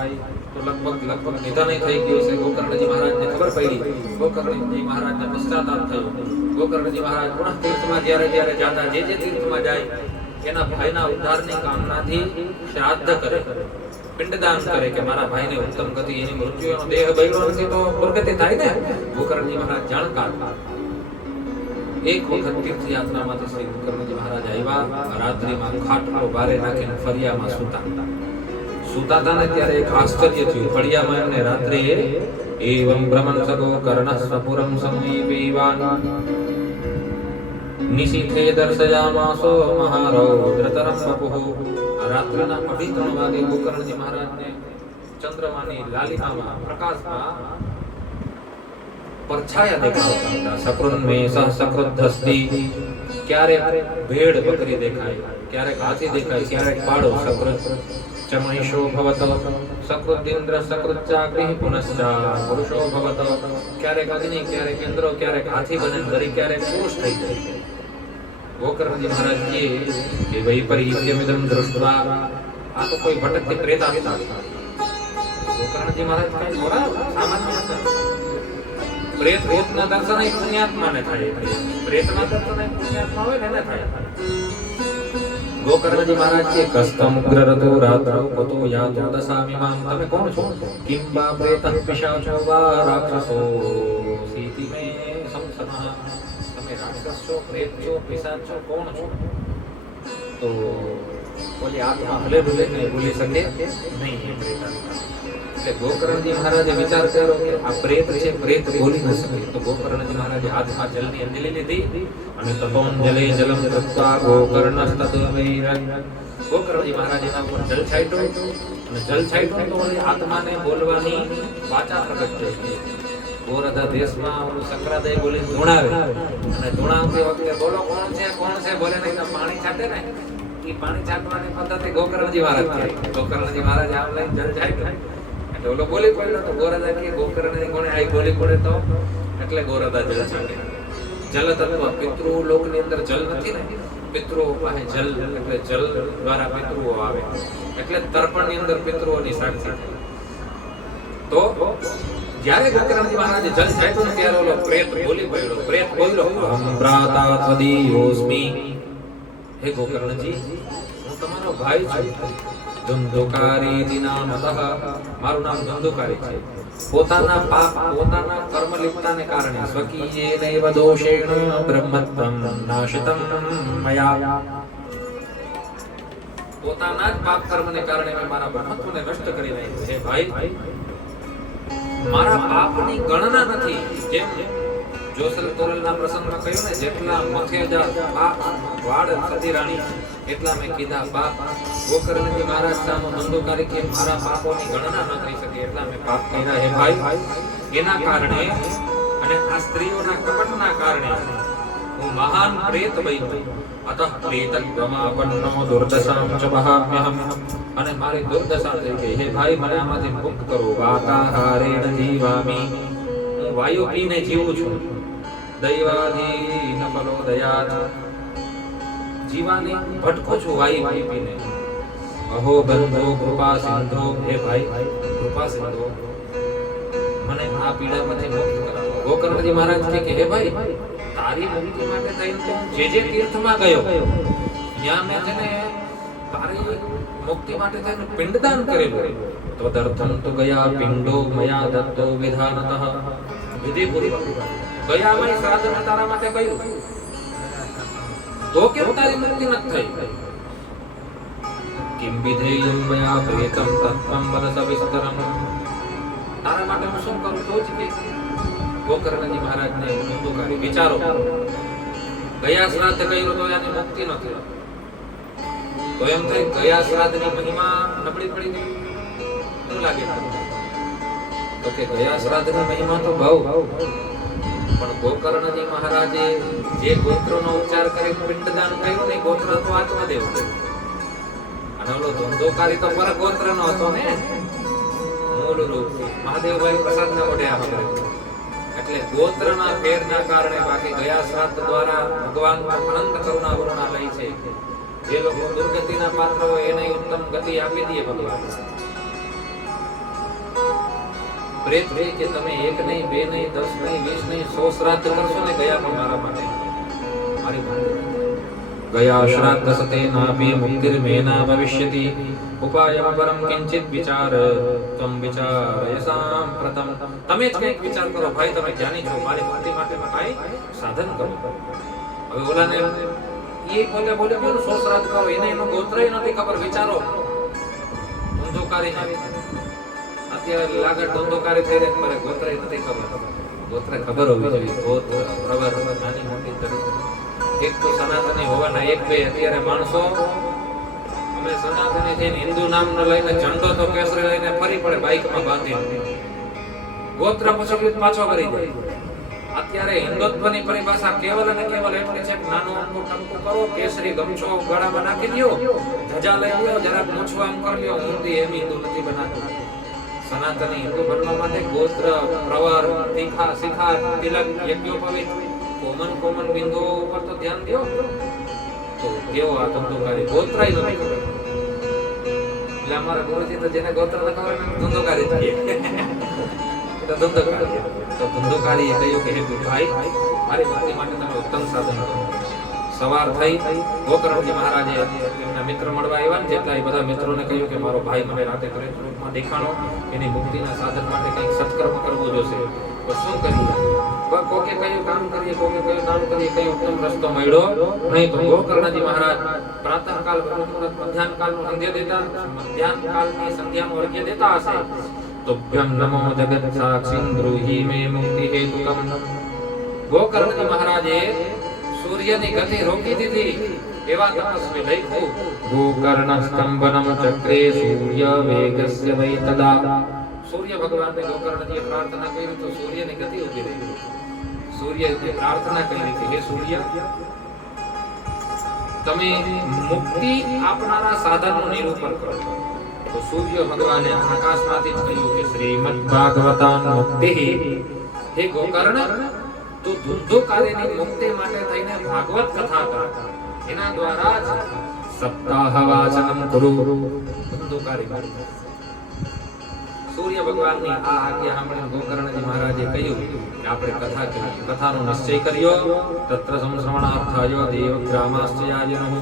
તો લગભગ નિધન થઈ ગયું છે. ગોકર્ણજી મહારાજને ખબર પડી. ગોકર્ણજી મહારાજને પશ્ચાતાપ થયો. ગોકર્ણજી મહારાજ પુનઃ તીર્થમાં જ્યારે જાતા, જે તીર્થમાં જાય એના ભાઈના ઉદ્ધારની કામનાથી શ્રાદ્ધ કરે, પિંડદાન કરે કે મારા ભાઈને ઉત્તમ ગતિ, એની મૃત્યુ, એનો દેહ બળ્યો નથી તો દુર્ગતિ થાય ને. ગોકર્ણજી મહારાજ જાણકાર. એક વખત તીર્થયાત્રામાંથી શ્રી ગોકર્ણજી મહારાજ આવ્યા. રાત્રિમાં ખાટલો બારે નાખીને ફળિયામાં સૂતા હતા ને ત્યારે એક આશ્ચર્ય થયું. ફળિયામાં એમને રાત્રે એવં બ્રહ્મન સગો કર્ણઃ સપુરમ સમીપેવાન નિશીથે દર્શયામાસો મહારૌદ્રતરમ વપુઃ. રાત્રિના 3:30 વાગે ગોકર્ણજી મહારાજને ચંદ્રમાની લાલિમામાં, પ્રકાશમાં પરછાયા દેખાતા હતા. સકૃન્મેષઃ સકૃદ્ધસ્તિ. ક્યારેક ભેડ બકરી દેખાય, ક્યારેક હાથી દેખાય, ક્યારેક પાડો. સકૃત ચમહિષો ભવત સકૃદ્ઇન્દ્ર સકૃચ્ચાગ્નિ પુનશ્ચ પુરુષો ભવત. ક્યારેક અગ્નિ, ક્યારેક ઇન્દ્ર, ક્યારેક હાથી બને દરી, ક્યારેક પુરુષ થઈ જાય. ગોકર્ણજી મહારાજ કે વૈપરીત્યમિદં દૃષ્ટ્વા. આ તો કોઈ ભટકતી પ્રેતાત્મા. ગોકર્ણજી મહારાજ કઈ થોડા સામાન્ય હતા. પ્રેતના દર્શન એ પુણ્યાત્માને થાય. પ્રેતના દર્શન એ પુણ્યાત્મા હોય ને એને થાય. ગોકર્ણજી મહારાજ કે કસ્તમ ઉગ્રરતો રાત્રૌ કતો યાતો દશામિમામ. તમે કોણ છો? કિંબા પ્રેતઃ પિશાચો વા રાક્ષસો સીતિ મે સંસનઃ. તમે રાક્ષસ છો, પ્રેત છો, પિશાચ છો, કોણ છો? તો બોલી આત્મા ભલે ભલે કઈ બોલી શકે નહીં. એટલે ગોકર્ણજી મહારાજે વિચાર કર્યો કે આ પ્રેત છે, પ્રેત બોલી ન શકે. તો ગોકર્ણજી મહારાજે હાથમાં જલની અંજલિ લીધી અને તપોંજલે જલમ દત્વા ગોકર્ણસ્તદવૈરં. ગોકર્ણજી મહારાજ એના ઉપર જલ છાંટ્યો અને જલ છાંટ્યો તો આત્માને બોલવાની વાચા પ્રગટ થઈ. ગોરધા દેશમાં શંકરાદય બોલીને ધૂણાવે અને ધૂણાવતી વખતે બોલો કોણ છે બોલે નહીં તો પાણી છાંટે ને. એ પાણી છાંટવાની પદ્ધતિ ગોકર્ણજી મહારાજ કરી. ગોકર્ણજી મહારાજ આમ લઈને જલ છાંટ્યો એટલે ઓલો બોલી પડ્યો તો ગોરધા કે ગોકર્ણજી કોણે આઈ બોલી પડે તો એટલે ગોરધા જલ છાંટે. જલ તત્વ પિતૃ લોકની અંદર જલ નથી ને, પિતૃઓ પાસે જલ એટલે જલ દ્વારા પિતૃઓ આવે એટલે તર્પણની અંદર પિતૃઓની સાક્ષી. તો જ્યારે ગોકર્ણજી મહારાજે જલ છાંટ્યું ત્યારે ઓલો પ્રેત બોલી પડ્યો. પ્રેત બોલ્યો ભ્રાતા ત્વદીયોસ્મિ. હે ગોકર્ણજી, હું તમારો ભાઈ છું. ધુંધુકારી નામતઃ. મારું નામ ધુંધુકારી છે. પોતાના પાપ, પોતાના કર્મ લિપ્તાને કારણે સ્વકીયેનૈવ દોષેણ બ્રહ્મત્વં નાશિતં મયા. પોતાના જ પાપ કર્મને કારણે મેં મારા બ્રહ્મત્વને નષ્ટ કરી નાખ્યું. હે ભાઈ, મારા પાપની ગણના નથી. જેમ જોસલ તોરલના પ્રસંગમાં કહ્યું ને, જેટલા મથેજા પાપ વાડ સતી રાણી એટલા મેં કીધા પાપ. ગોકર્ણજી મહારાજ સામો ધંધોકારી કે મારા પાપોની ગણના ન થઈ શકે એટલા મેં પાપ કર્યા. હે ભાઈ, એના કારણે અને આ સ્ત્રીઓના કપટના કારણે હું મહાન પ્રેત બન્યો. અતઃ પ્રેતત્વમાપન્નો દુર્દશાં ચ વહામ્યહં. અને મારી દુર્દશા થઈ ગઈ. હે ભાઈ, મને આમાંથી મુક્ત કરો. વાતાહારેણ જીવામિ. હું વાયુ પીને જીવું છું. દૈવાધીન ફલો દયાત. જીવાની ભટકો છું વાઈ પીને. અહો બંધો કૃપા સિંધો, હે ભાઈ કૃપા સિંધો, મને આ પીડામાંથી મુક્ત કરાવો. ગોકર્ણજી મહારાજ કે હે ભાઈ, તારી મુક્તિ માટે થઈને જે તીર્થમાં ગયો ત્યાં મેં તને તારી મુક્તિ માટે થઈને પિંડદાન કરેલું. તદર્થમ તો ગયા પિંડો મયા દત્તો વિધાનતઃ, વિધિપૂર્વક ગયામાં સાધન તારા માટે કર્યું, તો કેમ તારી મુક્તિ નથી થઈ? કિમ વિધેયં મયા પ્રેતમ તત્વં વદ સવિસ્તરમ, તારા માટે હું શું કરું? તો જ કે ગોકર્ણજી મહારાજને હિન્દુકારી વિચારો, ગયા શ્રાદ્ધ કર્યું તો એની મુક્તિ ન થઈ, તો એમ થઈ ગયા શ્રાદ્ધની મહિમા નબળી પડી ગઈ. શું લાગે? તો કે ગયા શ્રાદ્ધની મહિમા તો બહુ, પણ ગોકર્ણજી મહારાજે જે ગોત્રનો ઉચ્ચાર કરી પિંડદાન કર્યું ને, ગોત્ર તો આત્મદેવ, અને ઓલો ધંધોકારી તો પર ગોત્રનો હતો ને, મૂળ રૂપ મહાદેવભાઈ પ્રસાદના મોઢે આ કરે. એટલે ગોત્રના ફેરના કારણે બાકી ગયા શ્રાદ્ધ દ્વારા ભગવાન અનંત કરુણા વરુણાલય છે. જે લોકો દુર્ગતિના પાત્ર હોય એને ઉત્તમ ગતિ આપી દે ભગવાન. પ્રેત કે તમે 1 નહીં 2 નહીં 10 નહીં 20 નહીં 100 શ્રાદ્ધ કરશો ને ગયા પણ મારા માટે, મારી માટે. ગયા શ્રાદ્ધ સતે નાપી મુક્તિર્મેના ભવિષ્યતિ, ઉપાયમ પરમ કિંચિત વિચાર તમ વિચારયસામ પ્રથમ. તમે જ કંઈક વિચાર કરો ભાઈ, તમે જ્ઞાની છો, મારી મુક્તિ માટે કાંઈ સાધન કરો. હવે ઓલાને એ પોતે બોલે બોલો 100 શ્રાદ્ધ કરો, એને એનો ગોત્રય નથી ખબર. વિચારો ધંધોકારી અત્યારે લાગે ધંધોકારી થઈ રહે, મારે ગોત્રય નથી ખબર. ગોત્ર ખબર હોવી જોઈએ. ગોત્ર પ્રવર નાની મોટી તરીકે એક તો સનાતની હોવાના 1-2 અત્યારે માણસો અમે સનાતની થઈને હિન્દુ નામ ન લઈને ઝંડો તો કેસરી લઈને ફરી પડે બાઇકમાં બાંધીને, ગોત્ર પછી પાછો કરી જાય. અત્યારે હિન્દુત્વની પરિભાષા કેવલ અને કેવલ એટલી છે કે નાનો અમકો ટંકો કરો, કેસરી ગમછો ગળામાં નાખી દો, ધજા લઈ લ્યો, જરાક મૂછો આમ કરી લ્યો, ઊંધી એમ હિન્દુ નથી બનાતું. સનાતની હિન્દુ બનવા માટે ગોત્ર પ્રવર તીખા શિખા તિલક યજ્ઞોપવિત કોમન બિંદુઓ ઉપર તો ધ્યાન દો. તો કેવો આ ધંધોકારી ગોત્રય નથી ખબર. એટલે અમારા ગુરુજી તો જેને ગોત્ર ન ખબર ધંધોકારી જ કહે. ધંધોકારી તો ધંધોકારી એ કહ્યું કે હે ભાઈ, મારી મુક્તિ માટે તમે ઉત્તમ સાધન કરો. સવાર થઈ ગોકર્ણજી મહારાજે એમના મિત્ર મળવા આવ્યા ને, જેટલા એ બધા મિત્રોને કહ્યું કે મારો ભાઈ મને રાતે પ્રેત રૂપમાં દેખાણો, એની મુક્તિના સાધન માટે કંઈક સત્કર્મ કરવું જોશે. તો શું કરીએ? કોકે કયું કામ કરીએ, કોકે કયું કામ કરીએ, કયો ઉત્તમ રસ્તો મળ્યો નહીં. તો ગોકર્ણજી મહારાજ પ્રાતઃકાળ મધ્યાહનકાળનું સંધ્યા દેતા, મધ્યાહનકાળની સંધ્યાનું અર્ઘ્ય દેતા હશે. તુભ્યમ નમો જગત સાક્ષી બ્રૂહી મે મુક્તિ હેતુકમ. ગોકર્ણજી મહારાજે સૂર્યની ગતિ રોકી દીધી. એવા તપસ્વી લખ્યું, ગોકર્ણ સ્તંભનમ ચક્રે સૂર્ય વેગસ્ય વૈ તદા. સૂર્ય ભગવાનને ગોકર્ણજીએ પ્રાર્થના કરી તો સૂર્યની ગતિ ઊભી રહી. સૂર્યએ પ્રાર્થના કરી કે હે સૂર્ય, તમે મુક્તિ આપનારા સાધનનું નિરૂપણ કરો. તો સૂર્ય ભગવાને આકાશમાંથી જ કહ્યું કે શ્રીમદ ભાગવતાન મુક્તિ, હે ગોકર્ણ, તું ધુંધુકારીની મુક્તિ માટે થઈને ભાગવત કથા કર. એના દ્વારા જ સપ્તાહ વાચનમ કુરુ. ધુંધુકારી સૂર્ય ભગવાનની આ આજ્ઞા સાંભળીને ગોકર્ણજી મહારાજે કહ્યું કે આપણે કથા કરીએ. કથાનો નિશ્ચય કર્યો. તત્ર સંશ્રવણાર્થાય દેવ ગ્રામાશ્ચયાયનઃ.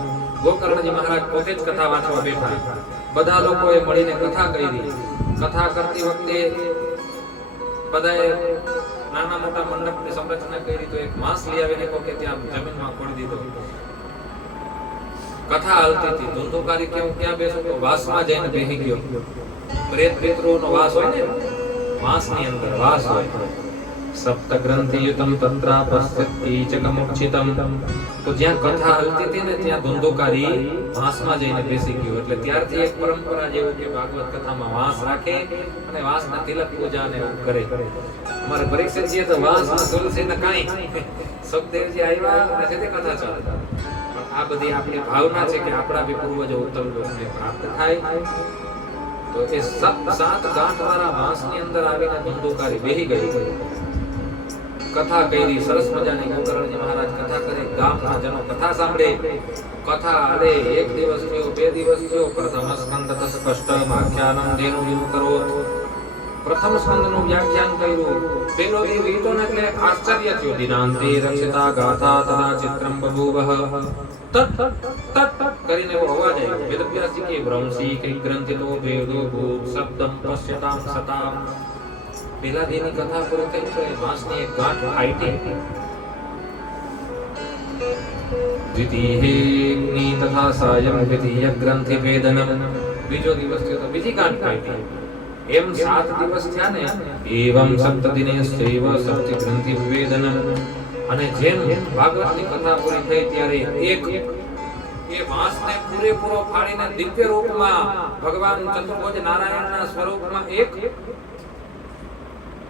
ગોકર્ણજી મહારાજ પોતે જ કથા વાંચવા બેઠા. બધા લોકોએ મળીને કથા કરી. કથા કરતી વખતે બધાએ નાના મોટા મંડપની સંરચના કરી. તો એક માંસ લઈ આવીને કોકે ત્યાં જમીનમાં ખોડી દીધો. કથા હાલતી હતી. ધુંધુકારી કેમ ક્યાં બેસો તો વાસમાં જઈને બેસી ગયો. પ્રેત પિતૃનો વાસ હોય ને, વાસની અંદર વાસ હોય. સપ્ત ગ્રંથિયુતમ તત્રાપસ્યતિ ચકમુક્ષિતમ. તો જ્યાં કથા હાલતી હતી ને ત્યાં ધુંધુકારી વાસમાં જઈને બેસી ગયો. એટલે ત્યારથી એક પરંપરા જેવું કે ભાગવત કથામાં વાસ રાખે અને વાસના તિલક પૂજા ને એવું કરે. અમારે પરીક્ષિતજીએ તો વાસમાં તુલસી ને કાંઈ, સુખદેવજી આવ્યા અને સીધી કથા ચાલે. પણ આ બધી આપણી ભાવના છે કે આપણા બી પૂર્વજો ઉત્તમ લોકને પ્રાપ્ત થાય. તો એ 7 ગાંઠ વાળા વાંસની અંદર આવીને ધુંધુકારી બેહી ગઈ. કથા કરી, સરસ મજાની ગોકર્ણજી મહારાજ કથા કરી, ગામના જનો કથા સાંભળે. કથા આલે 1 દિવસ થયો, 2 દિવસ થયો. પ્રથમ સ્કંદ સ્પષ્ટ આખ્યાનમ દેનુ વિમુ કરો. પ્રથમ સ્કંદનું વ્યાખ્યાન કર્યું. પેલો દેવ ઈટોને એટલે આશ્ચર્ય થયું. દિનાંતે રક્ષિતા ગાથા તદા ચિત્રમ બભૂવઃ. તત તત કરીને એવો અવાજ આવ્યો. વેદવ્યાસજી કે બ્રહ્મસી કઈ ગ્રંથિતો વેદો ભૂત શબ્દમ પશ્યતામ સતામ. પેલા દેવની કથા પૂરી થઈ તો એ વાંસની એક ગાંઠ ફાટી. દ્વિતીયે તથા સાયમ દ્વિતીય ગ્રંથિ વેદનમ. બીજો દિવસ થયો તો બીજી ગાંઠ ફાટી. એમ 7 દિવસ થયા ને. એવમ સપ્ત દિનેશ્ચૈવ સપ્તિ ગ્રંથિ વેદનમ. અને જેમ ભાગવતની કથા પૂરી થઈ ત્યારે એક એ વાંસને પૂરેપૂરો ફાડીને દિવ્ય રૂપમાં ભગવાન ચતુર્ભુજ નારાયણના સ્વરૂપમાં એક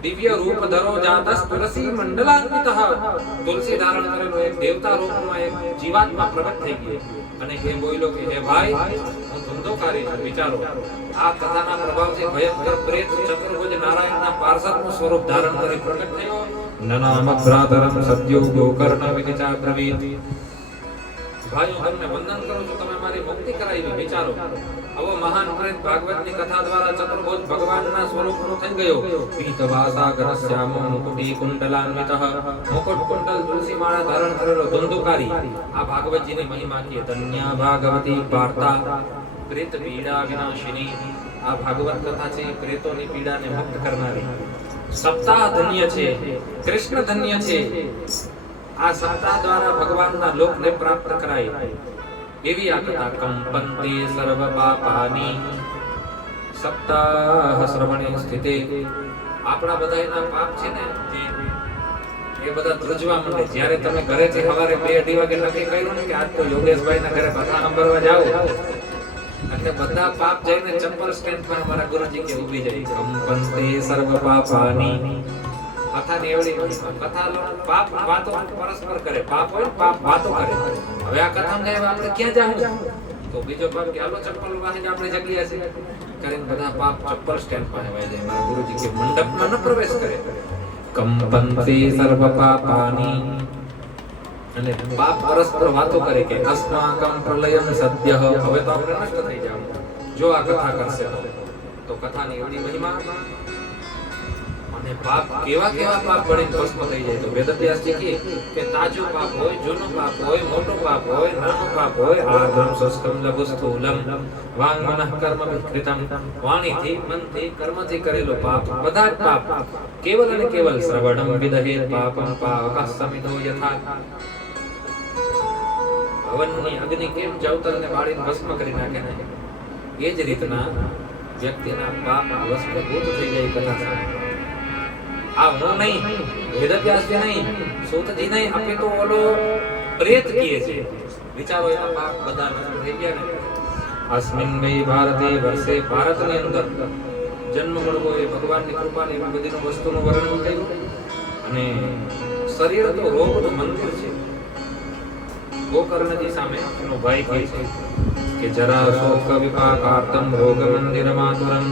દિવ્ય રૂપ ધરો જાતસ તુલસી મંડલાન્વિતઃ. તુલસી ધારણ કરેલો એક દેવતા રૂપમાં એક જીવાત્મા પ્રગટ થઈ ગઈ અને એ બોલ્યો કે હે ભાઈ, હું ધંધોકારી છું. વિચારો, આ કથાના પ્રભાવથી ભયંકર પ્રેત ચતુર્ભુજ નારાયણના પાર્ષદનું સ્વરૂપ ધારણ કરી પ્રગટ થયો. નનામ ભ્રાતરમ સદ્યો ગોકર્ણ વિચાર પ્રવીત. ભાઈઓ, તમને વંદન કરું છું, તમે મારી મુક્તિ કરાવી. વિચારો, આવો મહાન પ્રેત ભાગવતની કથા દ્વારા ચતુર્ભુજ ભગવાનના સ્વરૂપનો થઈ ગયો. પીતવાસા ઘનશ્યામો મુકુટી કુંડલાન્વિતઃ. મુકુટ કુંડલ તુલસી માળા ધારણ કરેલો ધંધોકારી. આ ભાગવતજીની મહિમા કે ધન્યા ભાગવતી વાર્તા પ્રેત પીડા વિનાશિની. આ ભાગવત કથા છે પ્રેતોની પીડાને મુક્ત કરનારી. સપ્તાહ ધન્ય છે, કૃષ્ણ ધન્ય છે. આ સપ્તાહ દ્વારા ભગવાનના લોકને પ્રાપ્ત કરાય એવી આ કથા. કંપંતે સર્વ પાપાની સપ્તાહ શ્રવણે સ્થિતે. આપણા બધાના પાપ છે ને એ બધા ધ્રુજવા માંડે જ્યારે તમે ઘરેથી સવારે 2-2:30 વાગે નક્કી કર્યું ને કે આજ તો યોગેશભાઈના ઘરે કથા સાંભળવા જાવ, એટલે બધા પાપ જઈને ચંપલ સ્ટેન્ડ પર અમારા ગુરુજી કે ઊભી જાય. કંપંતે સર્વ પાપાની. કથાની એવડી કથા પાપ વાતો પરસ્પર કરે. પાપ હોય પાપ વાતો કરે. હવે આ કથામાં જાય આપણે ક્યાં જાવું? તો બીજો પાપ કે હાલો ચપ્પલ વાહે આપણે જગ્યા છે કરીને બધા પાપ ચપ્પલ સ્ટેન્ડ પાસે વાય જાય. મારા ગુરુજી કે મંડપમાં ન પ્રવેશ કરે. કંપંતે સર્વ પાપાની. અને પાપ પરસ્પર વાતો કરે કે અસ્માકમ પ્રલયમ સદ્યઃ. હવે તો આપણે નષ્ટ થઈ જાવ જો આ કથા કરશે તો કથાની એવડી મહિમા. અને પાપ કેવા કેવા પાપ બળીને ભસ્મ થઈ જાય. તો વેદવ્યાસજી કે તાજું પાપ હોય, જૂનું પાપ હોય, મોટું પાપ હોય, નાનું પાપ હોય, આર્ધમ સસ્કમ લઘુ સ્થૂલમ વાંગ મનઃ કર્મ વિકૃતમ. વાણીથી, મનથી, કર્મથી કરેલો પાપ, બધા જ પાપ કેવલ અને કેવલ શ્રવણમ વિદહેત પાપમ પાવકઃ સમિધો યથા. હવનની અગ્નિ કેમ જવતરને બાળીને ભસ્મ કરી નાખે ને, એ જ રીતના વ્યક્તિના પાપ ભસ્મીભૂત થઈ જાય કથા સાંભળે. આ હું નહીં, વેદવ્યાસજી નહીં, સૂતજી નહીં, આપણે તો ઓલો પ્રેત કીએ છે. વિચારો, એના પાપ બધા નષ્ટ થઈ ગયા ને. અસ્મિન વૈ ભારતે વર્ષે, ભારતની અંદર જન્મ મળવો એ ભગવાનની કૃપાની એવી બધી વસ્તુનું વર્ણન કર્યું. અને શરીર તો રોગનું મંદિર છે. ગોકર્ણજી સામે એનો ભાઈ કહે છે કે જરા શોક વિપાકાર્તમ રોગ મંદિર માતુરમ.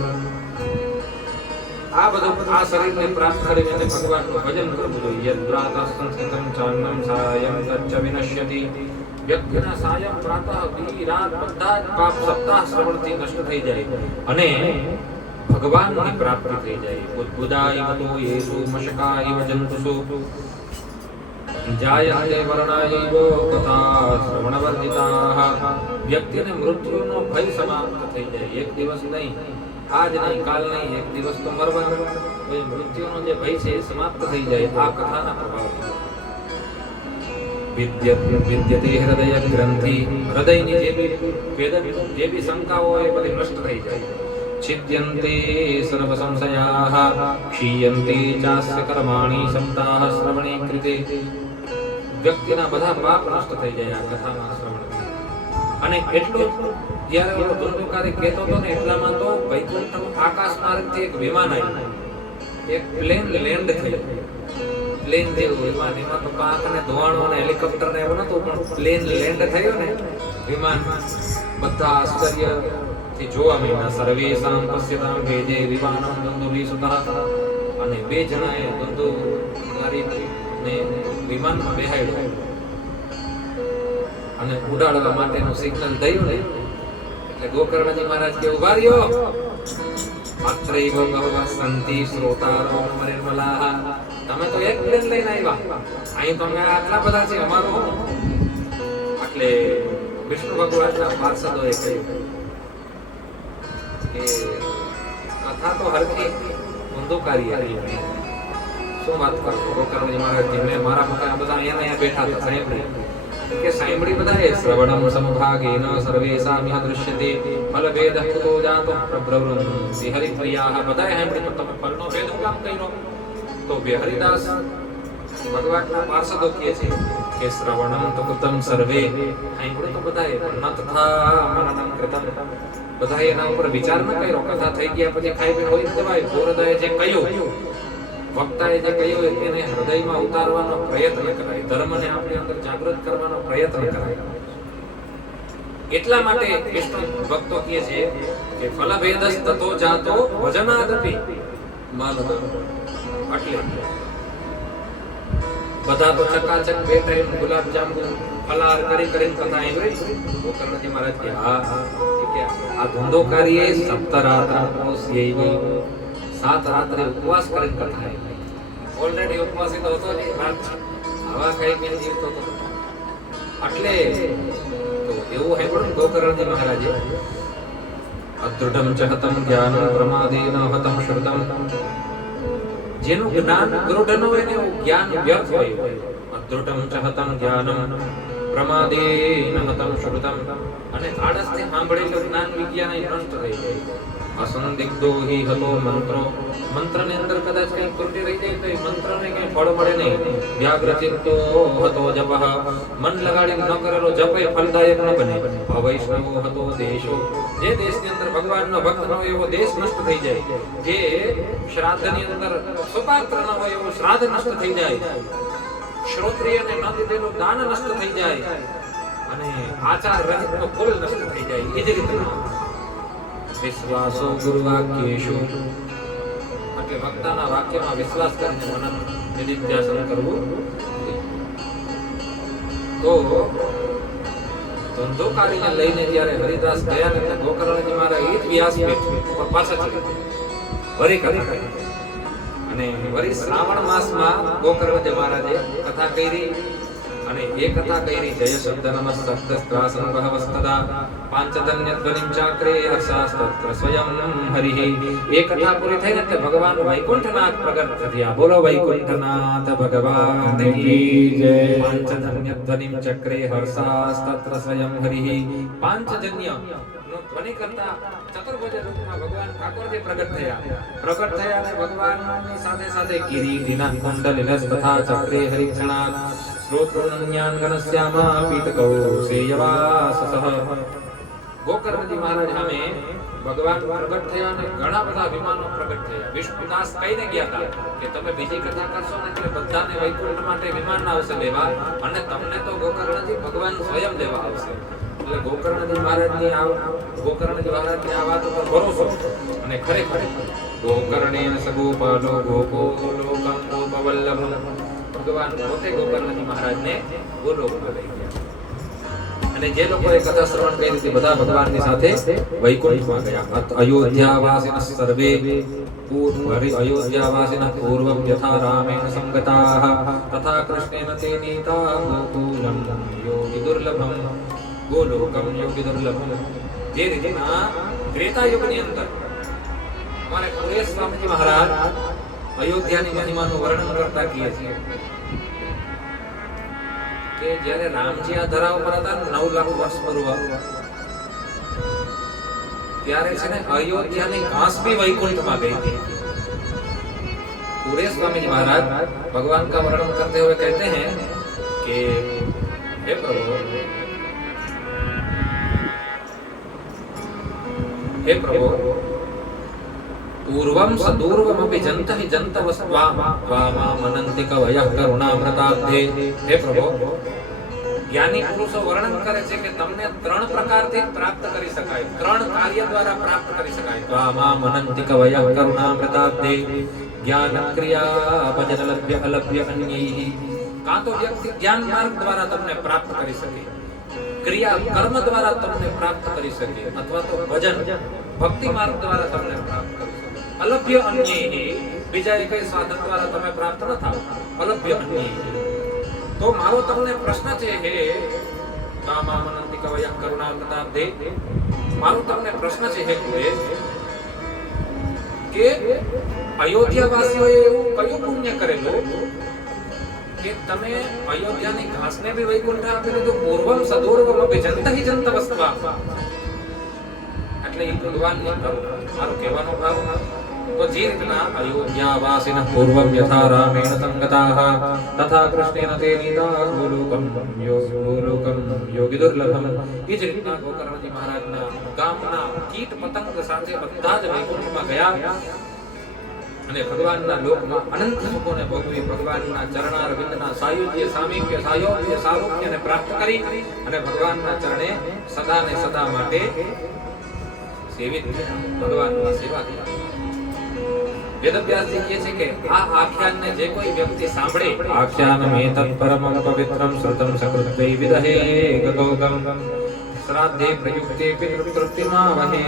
આ બધું આ શરીરને પ્રાપ્ત કરીને ભગવાનનું ભજન કરવું જોઈએ. યદ્રાતઃ સંસ્કૃતં ચાન્નમ સાયં તચ્ચ વિનશ્યતિ. વ્યક્તિના સાયં પ્રાતઃ દી રાત બધા જ પાપ સપ્તાહ શ્રવણથી નષ્ટ થઈ જાય અને ભગવાનની પ્રાપ્તિ થઈ જાય. બુદ્બુદાય મતો યેસુ મશકાય જંતુષુ જાયતે વર્ણાયૈવ કથા શ્રવણવર્ધિતાઃ. વ્યક્તિને મૃત્યુનો ભય સમાપ્ત થઈ જાય. એક દિવસ નહીં, આજ નહીં, કાલ નહીં, એક દિવસ તો મરવાનું. એ મૃત્યુનો જે ભય છે એ સમાપ્ત થઈ જાય આ કથાના પ્રભાવથી. વિદ્યતે હૃદય ગ્રંથિ. હૃદયની જે બી શંકાઓ હોય એ બધી નષ્ટ થઈ જાય. છિદ્યન્તે સર્વ સંશયાઃ ક્ષીયન્તે ચાસ્ય કર્માણિ સપ્તાહ શ્રવણે કૃતે. વ્યક્તિના બધા પાપ નષ્ટ થઈ જાય આ કથાના શ્રવણથી. અને એટલું જ્યારે ઓલો ધંધોકારી કહેતો હતો ને એટલામાં તો વૈકુંઠ આકાશ માર્ગથી એક વિમાન આવ્યું. એક પ્લેન લેન્ડ થઈ. પ્લેન જેવું વિમાન, એમાં તો પાંખ ને ધોવાણો ને હેલિકોપ્ટર ને એવું નતું, પણ પ્લેન લેન્ડ થયો ને વિમાન. બધા આશ્ચર્યથી જોવા મળ્યા. સર્વેષાં પશ્યતાં ભેજે વિમાનં દંદુલી સુતઃ. અને બે જણાએ ધંધો મારી ને વિમાનમાં બેહાડ્યો અને ઉડાડવા માટેનું સિગ્નલ થયું ને એટલે ગોકર્ણજી મહારાજ કે ઉભા રહ્યો, અત્રૈવ બહવઃ સંતિ શ્રોતારો નિર્મલાઃ. તમે તો એક પ્લેન લઈને આવ્યા, અહીં તો અમે આટલા બધા છે, અમારું હું? એટલે વિષ્ણુ ભગવાનના પાર્ષદોએ કહ્યું કે કથા તો હરખી ઊંધુકારી હતી. શું વાત કરો ગોકર્ણજી મહારાજ, મેં મારા મતે આ બધા અહીંયા બેઠા હતા સાંભળી કે સાંભળી બધાએ શ્રવણમ સમભાગેન સર્વેષામ યહ દૃશ્યતે ફલભેદઃ કુતો જાતો પ્રબ્રવૃન્તિ હરિપ્રિયાઃ. બધાએ સાંભળી પણ તમે ફલનો ભેદ હું કામ કર્યો? તો હરિદાસ ભગવાનના પાર્ષદો કહે છે કે શ્રવણમ તો કૃતમ સર્વે, સાંભળ્યું તો બધાએ પણ ન તથા મનનમ કૃતમ, બધાએ એના ઉપર વિચાર ન કર્યો. કથા થઈ ગયા પછી ખાઈ પીને હોઈ જવાય. ગોરદાએ જે કહ્યું, વક્તાએ જે કહ્યું એને હૃદયમાં ઉતારવાનો પ્રયત્ન કરાય, ધર્મને આપણી અંદર જાગૃત કરવાનો પ્રયત્ન કરાય. એટલા માટે વિષ્ણુ ભક્તો કહે છે કે ફલભેદસ્ તતો જાતો ભજનાદપી માનવ. એટલે બધા તો ચકાચક બે ટાઈમ ગુલાબ જાંબુ ફલાર કરી કરીને કથા સાંભળી. ગોકર્ણજી મહારાજ કે હા, કે આ ધંધોકારીએ સપ્તરાત્રસ્યૈવ, 7 રાત્રે ઉપવાસ કરીને કથા સાંભળી. ઓલરેડી ઉપવાસી તો હતો ને, હવા ખાઈ પીને જીવતો હતો. એટલે તો એવું સાંભળ્યું ગોકર્ણજી મહારાજે, અદૃઢમ ચ હતમ જ્ઞાનમ પ્રમાદેન હતમ શ્રુતમ. જેનું જ્ઞાન દૃઢ ન હોય ને એવું જ્ઞાન વ્યર્થ હોય. અદૃઢમ ચ હતમ જ્ઞાનમ પ્રમાદેન હતમ શ્રુતમ. અને આળસથી સાંભળેલું જ્ઞાન વિજ્ઞાન નષ્ટ થઈ જાય. અસંદિગ્ધો હિ હતો મંત્રો, મંત્રની અંદર કદાચ કંઈ ત્રુટિ રહી જાય તો એ મંત્રને કંઈ ફળ મળે નહીં. વ્યાઘ્રચિત્તો હતો જપઃ, મન લગાડીને ન કરેલો જપ એ ફલદાયક ન બને. અવૈષ્ણવો હતો દેશો, જે દેશની અંદર ભગવાનનો ભક્ત ન હોય એવો દેશ નષ્ટ થઈ જાય. જે શ્રાદ્ધની અંદર સુપાત્ર ન હોય એવો શ્રાદ્ધ નષ્ટ થઈ જાય. શ્રોત્રિયને ન દીધેલું દાન નષ્ટ થઈ જાય. અને આચાર રહિતનો કુલ નષ્ટ થઈ જાય. એ જ રીતના વિશ્વાસો ગુરુવાક્યેષુ, એટલે વક્તાના વાક્યમાં વિશ્વાસ કરીને મનન નિધિધ્યાસન કરવું. તો ધંધોકારીને લઈને જ્યારે હરિદાસ ગયા ને ગોકર્ણજી મહારાજ એ જ વ્યાસપીઠ પર પાછા ચડી વરી કથા કરી. અને વરી શ્રાવણ માસમાં ગોકર્ણજી મહારાજે કથા કરી. અને એ કથા કરી જય શબ્દ નમસ્તસ્ત્રાસન બહવસ્તદા પાંચધન્ય ધ્વનિમ ચાક્રે હર્ષાસ્તત્ર સ્વયં હરિઃ. એ કથા પૂરી થઈને એટલે ભગવાન વૈકુંઠનાથ પ્રગટ થયા. બોલો વૈકુંઠનાથ ભગવાન કી જય. પાંચધન્ય ધ્વનિમ ચક્રે હર્ષાસ્તત્ર સ્વયં હરિઃ. પાંચજન્ય નો ધ્વનિ કરતા ચતુર્ભુજ રૂપમાં ભગવાન ઠાકોરજી પ્રગટ થયા અને ભગવાનની સાથે સાથે કિરીટિના કુંડલિનસ તથા ચક્રે હરિક્ષણાત શ્રોત્રોન્યાન ગણસ્યામા પીતકૌ સેયવાસસઃ. ગોકર્ણજી મહારાજ સામે ભગવાન પ્રગટ થયા અને ઘણા બધા વિમાનો પ્રગટ થયા. વિષ્ણુદાસ કહીને ગયા હતા કે તમે બીજી કથા કરશો ને એટલે બધાને વૈકુંઠ માટે વિમાન આવશે લેવા, અને તમને તો ગોકર્ણજી ભગવાન સ્વયં દેવા આવશે. એટલે ગોકર્ણજી મહારાજની આ વાત ઉપર ભરોસો. અને ખરેખર ગોકર્ણેન સગોપાલો ગોપો લોકં ગોપવલ્લભ, ભગવાન પોતે ગોકર્ણજી મહારાજને ગોલોકમાં લઈ ગયા. અને જે લોકોએ કથા શ્રવણ કરી તે બધા ભગવાનની સાથે વૈકુંઠમાં ગયા. અયોધ્યાવાસિનઃ સર્વે અયોધ્યાવાસિનઃ પૂર્વં યથા રામેણ સંગતાઃ તથા કૃષ્ણેન તે નીતા ગોકુલં યોગી દુર્લભમ. ગોલોકમ યોગી દુર્લભમ. જે રીતના ત્રેતા યુગની અંદર અમારે પુરેશ સ્વામીજી મહારાજ અયોધ્યાની મહિમાનું વર્ણન કરતા કહે છે કે જ્યારે રામજી આ ધરા ઉપર હતા 9 લાખ વર્ષ પૂર્વ, ત્યારે છે ને અયોધ્યાની ઘાસ भी वैकुंठ में गई थी. पूरे स्वामी महाराज भगवान का वर्णन करते हुए कहते हैं कि हे प्रभु, हे प्रभु, पूर्वं सदूर्वमपि जन्तः जन्तवस्त्वा वामामनन्ति कवयः करुणामृताब्धे. हे प्रभु, જ્ઞાની પુરુષો વર્ણન કરે છે કે તમને 3 પ્રકારથી પ્રાપ્ત કરી શકાય, 3 કાર્ય દ્વારા પ્રાપ્ત કરી શકાય. વામામનન્તિ કવયઃ કરુણામૃતાબ્ધે જ્ઞાન ક્રિયા ભજન લભ્ય અલભ્ય અન્યૈઃ. કાં તો વ્યક્તિ જ્ઞાન માર્ગ દ્વારા તમને પ્રાપ્ત કરી શકે, ક્રિયા કર્મ દ્વારા તમને પ્રાપ્ત કરી શકે, અથવા તો ભજન ભક્તિ માર્ગ દ્વારા તમને પ્રાપ્ત કરી શકે. અલભ્ય અન્યૈ, બીજા કઈ સાધન દ્વારા તમે પ્રાપ્ત ન થાવ. અલભ્ય અન્યૈ. તો મારો તમને પ્રશ્ન છે, હે કામામનંતિ કવય કરુણાવતાબ્દે, મારો તમને પ્રશ્ન છે હે ગુરુદેવ, કે અયોધ્યાવાસીઓએ એવું કયું પુણ્ય કરેલું કે તમે અયોધ્યાની ઘાસને બી વૈકુંઠ આપી દીધું? પૂર્વમ સદૂર્વમ અપી જંતહિ જંતવસ્ત્વા. એટલે એ ભગવાનની કરુણા. મારો કહેવાનો ભાવ તો જે રીતના અયોધ્યાવાસીન પૂર્વમ યથા રામેણ સંગતાઃ તથા કૃષ્ણેન તે નીતા ગોલોકમ યોગી દુર્લભમ, એ જ રીતના ગોકર્ણજી મહારાજના ગામના કીટ પતંગ સાથે બધા જ વૈકુંઠમાં ગયા અને ભગવાનના લોકમાં અનંત સુખોને ભોગવી ભગવાનના ચરણારવિંદના સાયુજ્ય સામીપ્ય સાયોગ્ય સારૂપ્યને પ્રાપ્ત કરી અને ભગવાનના ચરણે સદા ને સદા માટે સેવિત ભગવાનની સેવા કરી. વેદવ્યાસજી કહે છે કે આ આખ્યાનને જે કોઈ વ્યક્તિ સાંભળે, આખ્યાનમેતત્ પરમં પવિત્રં શ્રુતં સકૃત્વૈ વિદહે ગતોગમ શ્રાદ્ધે પ્રયુક્તે પિતૃતૃપ્તિમાવહે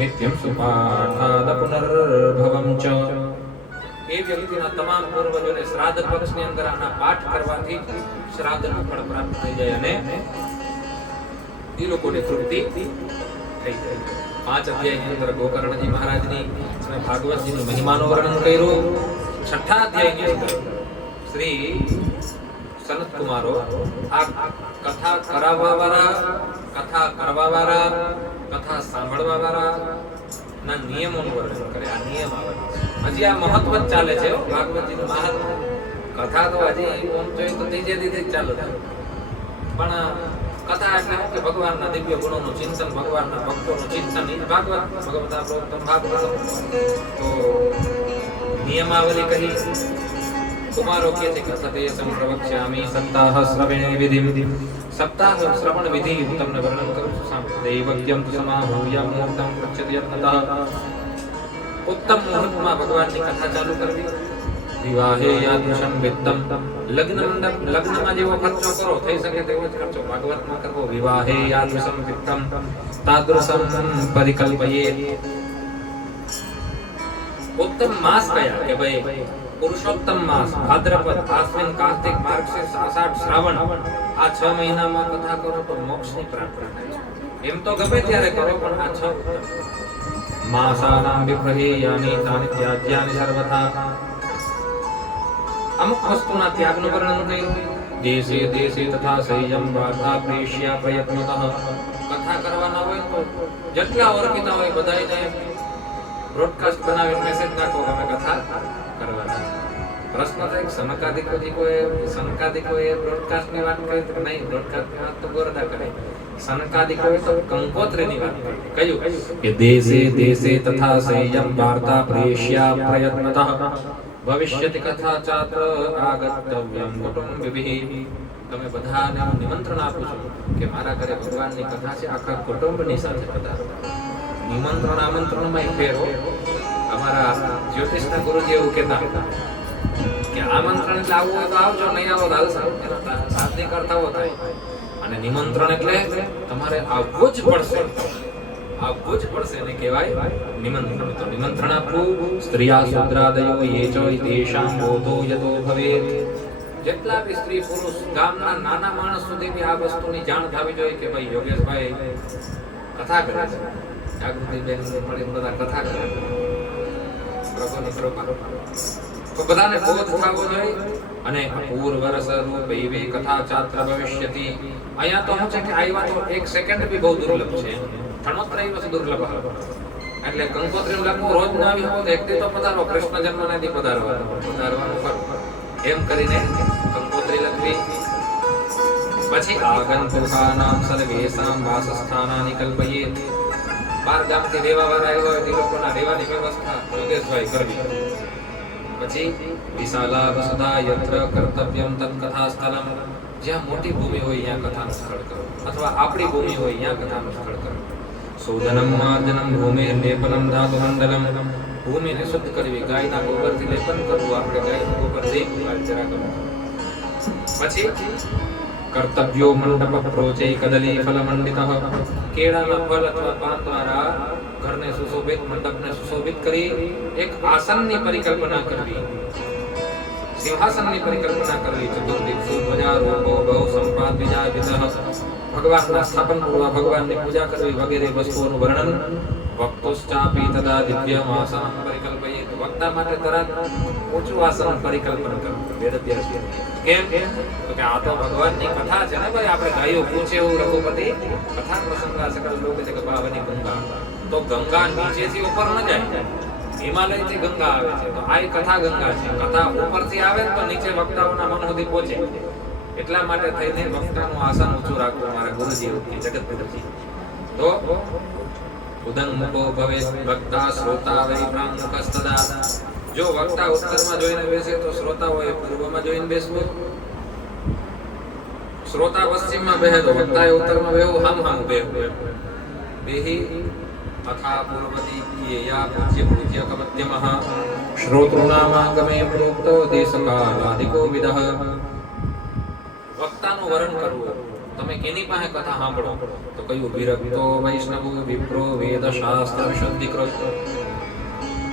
નિત્યં સુપાઠાદ પુનર્ભવં ચ. એ વ્યક્તિના તમામ પૂર્વજોને શ્રાદ્ધ પક્ષની અંદર આના પાઠ કરવાથી શ્રાદ્ધનું ફળ પ્રાપ્ત થઈ જાય અને એ લોકોની તૃપ્તિ થઈ જાય. 5 અધ્યાયની અંદર ગોકર્ણજી મહારાજની અને ભાગવતજીની મહિમાનું વર્ણન કર્યું. 6થા અધ્યાયની અંદર શ્રી સનત કુમારો આ કથા કરાવવા વાળા, કથા કરવા વાળા, કથા સાંભળવા વાળા ના નિયમોનું વર્ણન કરે. આ નિયમ આવે હજી આ મહત્વ જ ચાલે છે ભાગવતજીનું મહાત્મ. કથા તો હજી ઓમ જોઈએ તો ત્રીજે દિવસે જ ચાલુ થાય, પણ કથા એટલે કે ભગવાનના દિવ્ય ગુણોનું ચિંતન, ભગવાનના ભક્તોનું ચિંતન, એ ભાગવત ભગવતા પ્રોક્તમ ભાગવત. તો નિયમાવલી કહી કુમારો કહે છે કે સતય સંપ્રવક્ષ્યામિ સપ્તાહ શ્રવણે વિધિ. સપ્તાહ શ્રવણ વિધિ હું તમને વર્ણન કરું છું. દૈવક્યમ સમાહૂય મુહૂર્તમ પૃચ્છતિ યત્નતઃ. ઉત્તમ મુહૂર્તમાં ભગવાનની કથા ચાલુ કરવી. વિવાહે યાદૃશં વિત્તમ, લગ્નમાં જેવો ખર્ચો કરો થઈ શકે તેવો જ ખર્ચો ભાગવતમાં કરવો. વિવાહે યાદૃશં વિત્તમ તાદૃશં પરિકલ્પયે. ઉત્તમ માસ કયા કે ભાઈ પુરુષોત્તમ માસ ભાદ્રપદ, આશ્વિન, કાર્તિક, માર્ગશીર્ષ, આષાઢ, શ્રાવણ. આ 6 મહિનામાં કથા કરો તો મોક્ષની પ્રાપ્તિ થાય છે. એમ તો ગમે ત્યારે કરો, પણ આ 6 માસાનાં વિપ્રહેયાનિ તાનિ ત્યાજ્યાનિ સર્વથા. અમુક વસ્તુના ત્યાગનું વર્ણન કર્યું. દેશે દેશે તથા સંયમ વાર્તા પ્રેષ્યા પ્રયત્નતઃ. કથા કરવાના હોય તો જેટલા ઓળખીતા હોય બધાને બ્રોડકાસ્ટ બનાવીને મેસેજ નાખો કે અમે કથા કરવાના. પ્રશ્ન થાય કે સનકાદિકોએ બ્રોડકાસ્ટની વાત કરી કે નહીં? બ્રોડકાસ્ટની વાત તો ગોરદા કરે. સનકાદિકોએ તો કંકોત્રીની વાત કરી. કયું કે દેશે દેશે તથા સંયમ વાર્તા પ્રેષ્યા પ્રયત્નતઃ ભવિષ્યતિ કથા ચાત્ર આગતવ્યમ કુટુંબિભિઃ. તમે બધાને હું નિમંત્રણ આપું છું કે મારા ઘરે ભગવાનની કથા છે, આખા કુટુંબની સાથે પધારો. નિમંત્રણ આમંત્રણમાં ફેર હોય. અમારા જ્યોતિષના ગુરુજી એવું કહેતા કે આમંત્રણ એટલે આવવું હોય તો આવજો, નહીં આવો તો હાલશે. શાબ્દિક અર્થ આવો થાય. અને નિમંત્રણ એટલે તમારે આવવું જ પડશે, આવવું જ પડશે. એને કહેવાય નિમંત્રણ. તો નિમંત્રણ આપવું. સ્ત્રીયા શૂદ્રાદયો યે ચ તેષાં બોધો યતો ભવેત. જેટલા બી સ્ત્રી પુરુષ ગામના નાના માણસ સુધી બી આ વસ્તુની જાણ થવી જોઈએ કે ભાઈ યોગેશભાઈ કથા કરે છે, જાગૃતિબેન મળી બધા કથા કરે છે. પ્રભુની કૃપા. તો બધાને બોધ થવો જોઈએ. અને પૂર્વરસ રૂપૈવે કથા ચાત્ર ભવિષ્યતિ. અહીંયા તો શું છે કે આવ્યા તો 1 સેકન્ડ બી બહુ દુર્લભ છે. ધણોત્રય વસ્તુ દુર્લભ. એટલે કંકોત્રી લખવું રોજ ના આવી હોય તો એક દી તો પધારો, કૃષ્ણ જન્મને દી પધારવાનું ખરું. એમ કરીને કંકોત્રી લખવી. પછી આગંતુકાનાં સર્વેષાં વાસસ્થાનાનિ કલ્પયેત. 12 ગામથી રહેવા વાળા આવ્યા હોય તે લોકોના રહેવાની વ્યવસ્થા યોગેશભાઈ કરવી. પછી વિશાલા વસુધા યત્ર કર્તવ્યમ તત્ કથા સ્થલમ. જ્યાં મોટી ભૂમિ હોય ત્યાં કથાનું સ્થળ કરો, અથવા આપણી ભૂમિ હોય ત્યાં કથાનું સ્થળ કરો. શોધનમ માર્જનમ ભૂમિર લેપનમ ધાતુ મંડલમ. ભૂમિને શુદ્ધ કરવી, ગાયના ગોબરથી લેપન કરવું. આપણે ગાયનું ગોબર દઈ જરા ગમે પછી કર્તવ્યો મંડપ પ્રોચે કદલી ફલ મંડિતઃ, કેળાના ફળ અથવા પાન દ્વારા ઘરને સુશોભિત, મંડપને સુશોભિત કરી એક આસનની પરિકલ્પના કરવી, સિંહાસનની પરિકલ્પના કરવી. ચતુર્દિક્ષુ ધ્વજારોહો બહુ સંપાદ વિજાયિતઃ, ભગવાનના સ્થાપન પૂર્વ ભગવાનની પૂજા કરવી વગેરે વસ્તુઓનું વર્ણન. વક્તુશ્ચાપી તદા દિવ્યમ આસનમ પરિકલ્પયેત, વક્તા માટે તરત ઊંચું આસન પરિકલ્પન કરવું. વેદવ્યાસજી કેમ તો કે આ તો ભગવાનની કથા છે ને ભાઈ, આપણે ગાયો પૂછે એવું રઘુપતિ કથા પ્રસંગા સકલ લોક જગ પાવની ગંગા. તો ગંગા નીચેથી ઉપર ન જાય, હિમાલયથી ગંગા આવે છે, તો આ કથા ગંગા છે. કથા ઉપરથી આવે તો નીચે વક્તાઓના મન સુધી પહોંચે. એટલા માટે થઈને વક્તાનું આસન ઊંચું રાખવું મારા ગુરુજી જગતગુરુજી. તો ઉદંગ મુખો ભવે વક્તા શ્રોતા વૈ પ્રાંગુખસ્તદા, જો વક્તા ઉત્તરમાં જોઈને બેસે તો શ્રોતાઓએ પૂર્વમાં જોઈને બેસવું, શ્રોતા પશ્ચિમમાં બેસે તો વક્તાએ ઉત્તરમાં બેહવું, હામ બેહવું. બેહી અથા પૂર્વદી યયા પૂજ્ય પૂજ્ય કમત્યમઃ, શ્રોતૃણામાગમે પ્રોક્તો દેશકાલાદિકો વિદઃ. વક્તાનું વરણ કરવું. તમે કેની પાસે કથા સાંભળો તો કયું વિરક્તો વૈષ્ણવો વિપ્રો વેદ શાસ્ત્ર વિશુદ્ધિકૃત.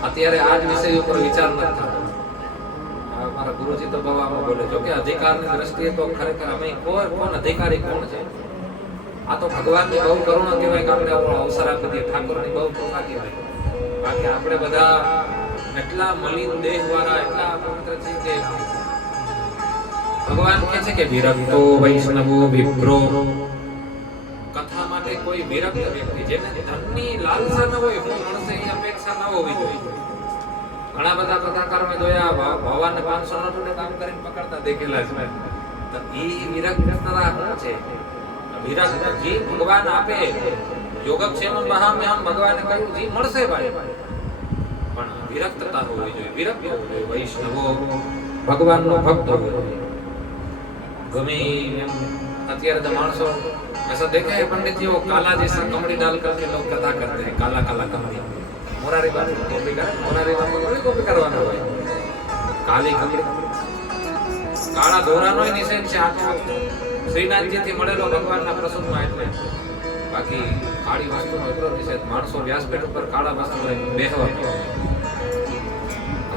અત્યારે આ જ વિષય ઉપર વિચાર નથી થતો. મારા ગુરુજી તો બવામાં બોલે, જો કે અધિકારની દ્રષ્ટિએ તો ખરેખર અમે કોણ અધિકારી કોણ છે? આ તો ભગવાનની બહુ કરુણા કહેવાય કે આપણે આપણો અવસર આપી દઈએ, ઠાકોરની બહુ કૃપા કહેવાય. બાકી આપણે બધા એટલા મલિન દેહ વાળા, એટલા પવિત્ર છે કે ભગવાન કહે છે કે વિરક્તો વૈષ્ણવો વિપ્રો. કથા માટે કોઈ વિરક્ત વ્યક્તિ, જેને ધનની લાલસા ન હોય, હું મળશે એ અપેક્ષા ન હોવી જોઈએ. ઘણા બધા કથાકારોને જોયા ભગવાનને 500 નોટોને કામ કરીને પકડતા દેખેલા છે. તો એ વિરક્તતા છે. વિરક્ત જે ભગવાન આપે, યોગક્ષેમ મહામે હમ ભગવાને કહ્યું જે મળશે ભાઈ, પણ વિરક્તતા હોવી જોઈએ. વિરક્ત હોવું જોઈએ. વૈષ્ણવો ભગવાનનો ભક્ત હોવો જોઈએ. गमे અત્યારે तो मानसो ऐसा देखा है पंडित जी, वो काला जैसा कमड़ी डाल करके लोग कथा करते हैं, काला काला कमड़ी. मोरारी बाबू कॉपी करे, मोरारी बाबू थोड़ी कॉपी करवाना भाई. काली कमड़ी काला दोरानो निशान છે. આ તો શ્રીનાથજી થી મળેલો ભગવાનના પ્રસંગમાં, એટલે બાકી કાળી વસ્તુનો એટલો નિષેધ. માણસો વ્યાસપીઠ ઉપર કાળા વસ્તુ લઈને બેહવા.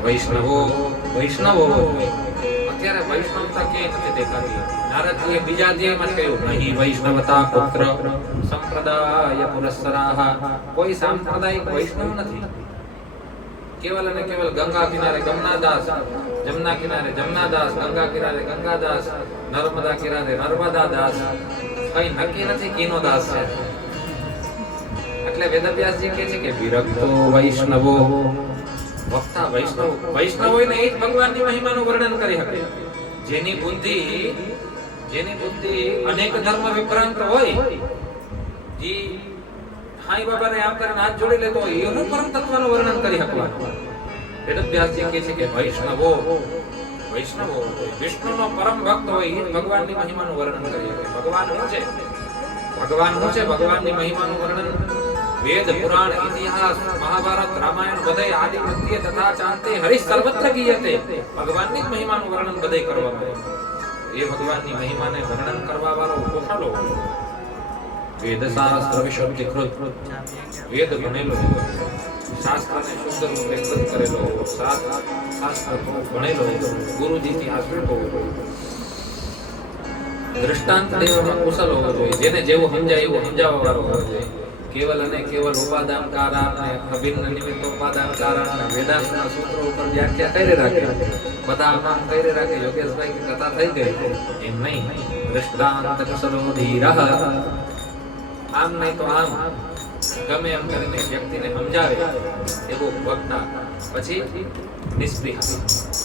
વૈષ્ણવો વૈષ્ણવો અત્યારે વૈષ્ણવતા ક્યાંય નથી દેખાતી. નારદજીએ બીજા અધ્યાયમાં કહ્યું, નહીં વૈષ્ણવતા પુત્ર સંપ્રદાય પુરસ્સરાહ. કોઈ સાંપ્રદાયિક વૈષ્ણવ નથી. કેવલ અને કેવલ ગંગા કિનારે ગમનાદાસ, જમના કિનારે જમનાદાસ, ગંગા કિનારે ગંગાદાસ, નર્મદા કિનારે નર્મદા દાસ. કઈ નક્કી નથી કીનો દાસ છે. એટલે વેદવ્યાસજી કહે છે કે વિરક્તો વૈષ્ણવો. વક્તા વૈષ્ણવ, વૈષ્ણવ હોય ને એ જ ભગવાનની મહિમાનું વર્ણન કરી શકે. જેની બુદ્ધિ અનેક ધર્મ વિભ્રાંત હોય, જે હાઈ બાબાને આમ કરીને હાથ જોડી લેતો હોય, એનું પરમ તત્વનું વર્ણન કરી શકવાનું. વેદવ્યાસજી કહે છે કે વૈષ્ણવો વિષ્ણુનો પરમ ભક્ત હોય એ ભગવાનની મહિમાનું વર્ણન કરી શકે. ભગવાન શું છે? ભગવાનની મહિમાનું વર્ણન वेद पुराण इतिहास महाभारत रामायण बधे आदि प्रत्ये तथा चांते हरिश सर्वत्र गीयते. भगवाननी महिमाનું વર્ણન બधे કરવામાં આવે. એ ભગવાનની મહિમાને વર્ણન કરવા વાળો કોઠાલો વેદ શાસ્ત્ર વિશુદ્ધિકૃત, વેદ ભણેલો, શાસ્ત્રને શુદ્ધ રૂપે કૃત કરેલો, શાસ્ત્ર ભણેલો, ગુરુજીથી આશ્રિત હોવો જોઈએ. દ્રષ્ટાંત દેવામાં કુશલ હોવો જોઈએ. જેને જેવું સમજાય એવું સમજાવવા વાળો હોવો જોઈએ. केवल અને કેવલ ઉપાદાન કારણ અને અભિન્ન નિમિત્ત ઉપાદાન કારણ અને વેદાંતના સૂત્રો ઉપર વ્યાખ્યા કરી રાખે, બધા આમ કરી રાખે. યોગેશભાઈ ની કથા થઈ ગઈ એમ નહીં. દૃષ્ટાંત કુશલો ધીરઃ. આમ નહીં તો આમ ગમે એમ કરીને વ્યક્તિને સમજાવે એવો વક્તા. પછી નિષ્પ્રિય,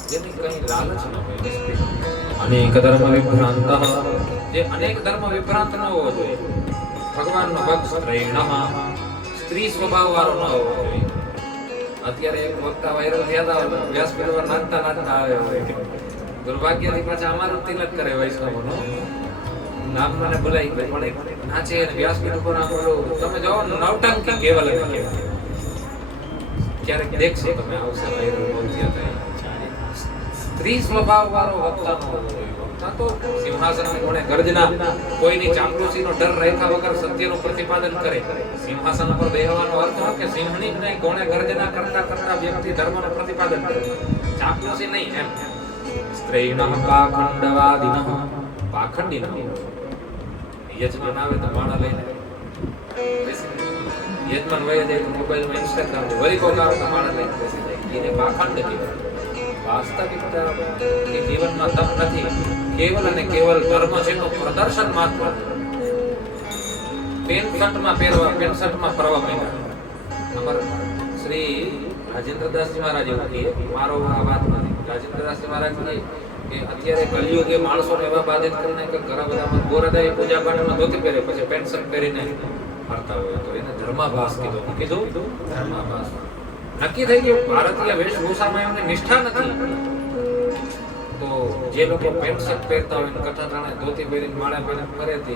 જેની કઈ લાલચ ન હોય. નિષ્પ્રિય. અનેક ધર્મ વિભ્રાંત, જે અનેક ધર્મ વિભ્રાંત ન હોવો જોઈએ. ભગવાનનો ભક્ત સ્ત્રી સ્વભાવ વાળો ન હોવો જોઈએ. અત્યારે એક વક્તા વાયરલ થયા હતા, વ્યાસપીઠ પર નાચતા આવે હોય. દુર્ભાગ્યથી પાછા અમારું તિલક કરે વૈષ્ણવનો. નામ મને ભૂલાઈ ગયું, પણ નાચે અને વ્યાસપીઠ ઉપર આમ બોલો. તમે જાઓ નવટંકી કેવલ ક્યારેક દેખશો તમે, આવશે વાયરલ બહુ થયા હતા. સ્ત્રી સ્વભાવ વાળો વક્તાનો હોવો જોઈએ. વક્તા તો સિંહાસન કોણે ગર્જના, કોઈની ચાપલુસીનો ડર રાખ્યા વગર સત્યનું પ્રતિપાદન કરે. સિંહાસન પર બેહવાનો અર્થ કે સિંહની જ નહીં, કોણે ગર્જના કરતા કરતા વ્યક્તિ ધર્મનું પ્રતિપાદન કરે, ચાપલુસી નહીં એમ. સ્ત્રીણ પાખંડવાદિનઃ, પાખંડી ન યજમાન આવે તો માણા લઈને યજમાન વહી જાય તો મોબાઈલમાં ઇન્સ્ટાગ્રામ વળી કોક આવે તો માણા લઈને બેસી જાય, એને પાખંડ કહેવાય. વાસ્તવિકતા એ જીવનમાં તપ નથી, કેવલ અને કેવલ ધર્મ છે તો પ્રદર્શન માત્ર. પેન્ટ શર્ટમાં પહેરવા, પેન્ટ શર્ટમાં ફરવા માંડ્યા. અમાર શ્રી રાજેન્દ્રદાસજી મહારાજ એવું કહે, મારો આ વાત નથી, રાજેન્દ્રદાસજી મહારાજ કહે કે અત્યારે કલિયુગે માણસોને એવા બાધિત કરીને કે ઘણા બધા ગોરદાએ પૂજા પાઠમાં ધોતી પહેરે પછી પેન્ટ શર્ટ પહેરીને ફરતા હોય, તો એને ધર્માભાસ કીધું. ધર્માભાસ નક્કી થઈ ગયું. ભારતીય વેશભૂષામાં એમને નિષ્ઠા નથી, તો જે લોકો પેન્ટ શર્ટ પહેરતા હોય કથા ટાણે ધોતી પહેરીને માળા પહેરીને ફરે તે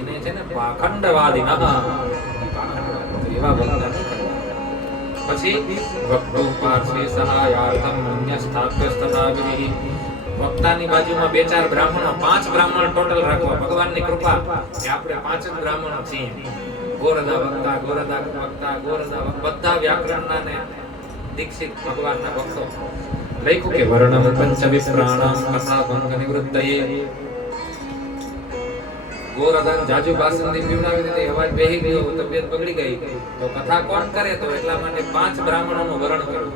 એને છે ને પાખંડવાદી ના એવા વક્તા નહીં. પછી વક્તો પાર્શ્વે સહાયાર્થમ અન્ય સ્થાપ્યસ્તથાવિધિ, વક્તાની બાજુમાં 2-4 બ્રાહ્મણો, 5 બ્રાહ્મણ ટોટલ રાખવા. ભગવાનની કૃપા કે આપણે 5 જ બ્રાહ્મણો છીએ. ગોરદા વક્તા, ગોરદા વક્તા, ગોરદા બધા વ્યાકરણના ને દીક્ષિત ભગવાનના ભક્તો. લખ્યું કે વર્ણમ પંચ વિપ્રાણામ કથા ભંગ નિવૃત્તયે. ગોરદાન જાજુ બાસંદી પીવડાવી દીધી, અવાજ બેહી ગયો, તબિયત બગડી ગઈ, તો કથા કોણ કરે? તો એટલા માટે 5 બ્રાહ્મણોનું વરણ કર્યું.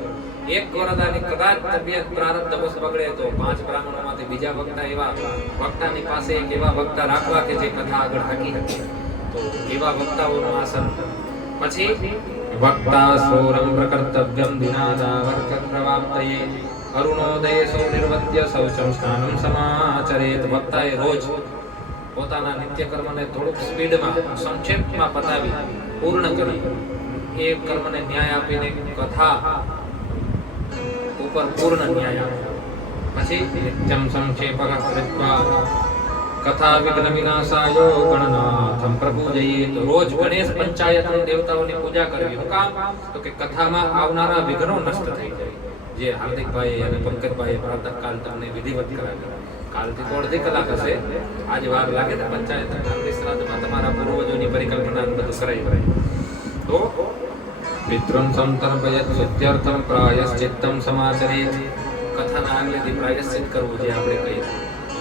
એક ગોરદાની કદાચ તબિયત પ્રારબ્ધ બસ બગડે તો 5 બ્રાહ્મણોમાંથી બીજા વક્તા, એવા વક્તાની પાસે એક એવા વક્તા રાખવા કે જે કથા આગળ હાકી શકે. તો એવા વક્તાઓનું આસન. પછી વક્તા સોરમ પ્રકર્તવ્યમ દિનાદાવર્ક પ્રવાપ્તયે અરુણોદયે સૌ નિર્વત્ય શૌચમ સ્નાનમ સમાચરેત. વક્તાએ રોજ પોતાના નિત્યકર્મને થોડુંક સ્પીડમાં સંક્ષેપમાં પતાવી પૂર્ણ કરી એ કર્મને ન્યાય આપીને કથા ઉપર પૂર્ણ ન્યાય આપે. પછી નિત્યમ સંક્ષેપઃ કૃત્વા કથા વિઘ્ન વિનાશાય ગણનાથમ પ્રપૂજયે. તો રોજ ગણેશ પંચાયતના દેવતાઓની પૂજા કરવી. શું કામ? તો કે કથામાં આવનારા વિઘ્નો નષ્ટ થઈ જાય. જે હાર્દિકભાઈ અને પંકજભાઈ પ્રાતઃકાલ તમને વિધિવત કરાવ્યા. કાલથી તો અડધી કલાક હશે, આજે વાર લાગે ને પંચાયત શ્રાદ્ધમાં તમારા પૂર્વજોની પરિકલ્પના બધું કરાવી. તો પિતૃમ સંતર્પયત શુદ્ધ્યર્થમ પ્રાયશ્ચિત્તમ સમાચરેત. કથાના આગલેથી પ્રાયશ્ચિત કરવું, જે આપણે કહીએ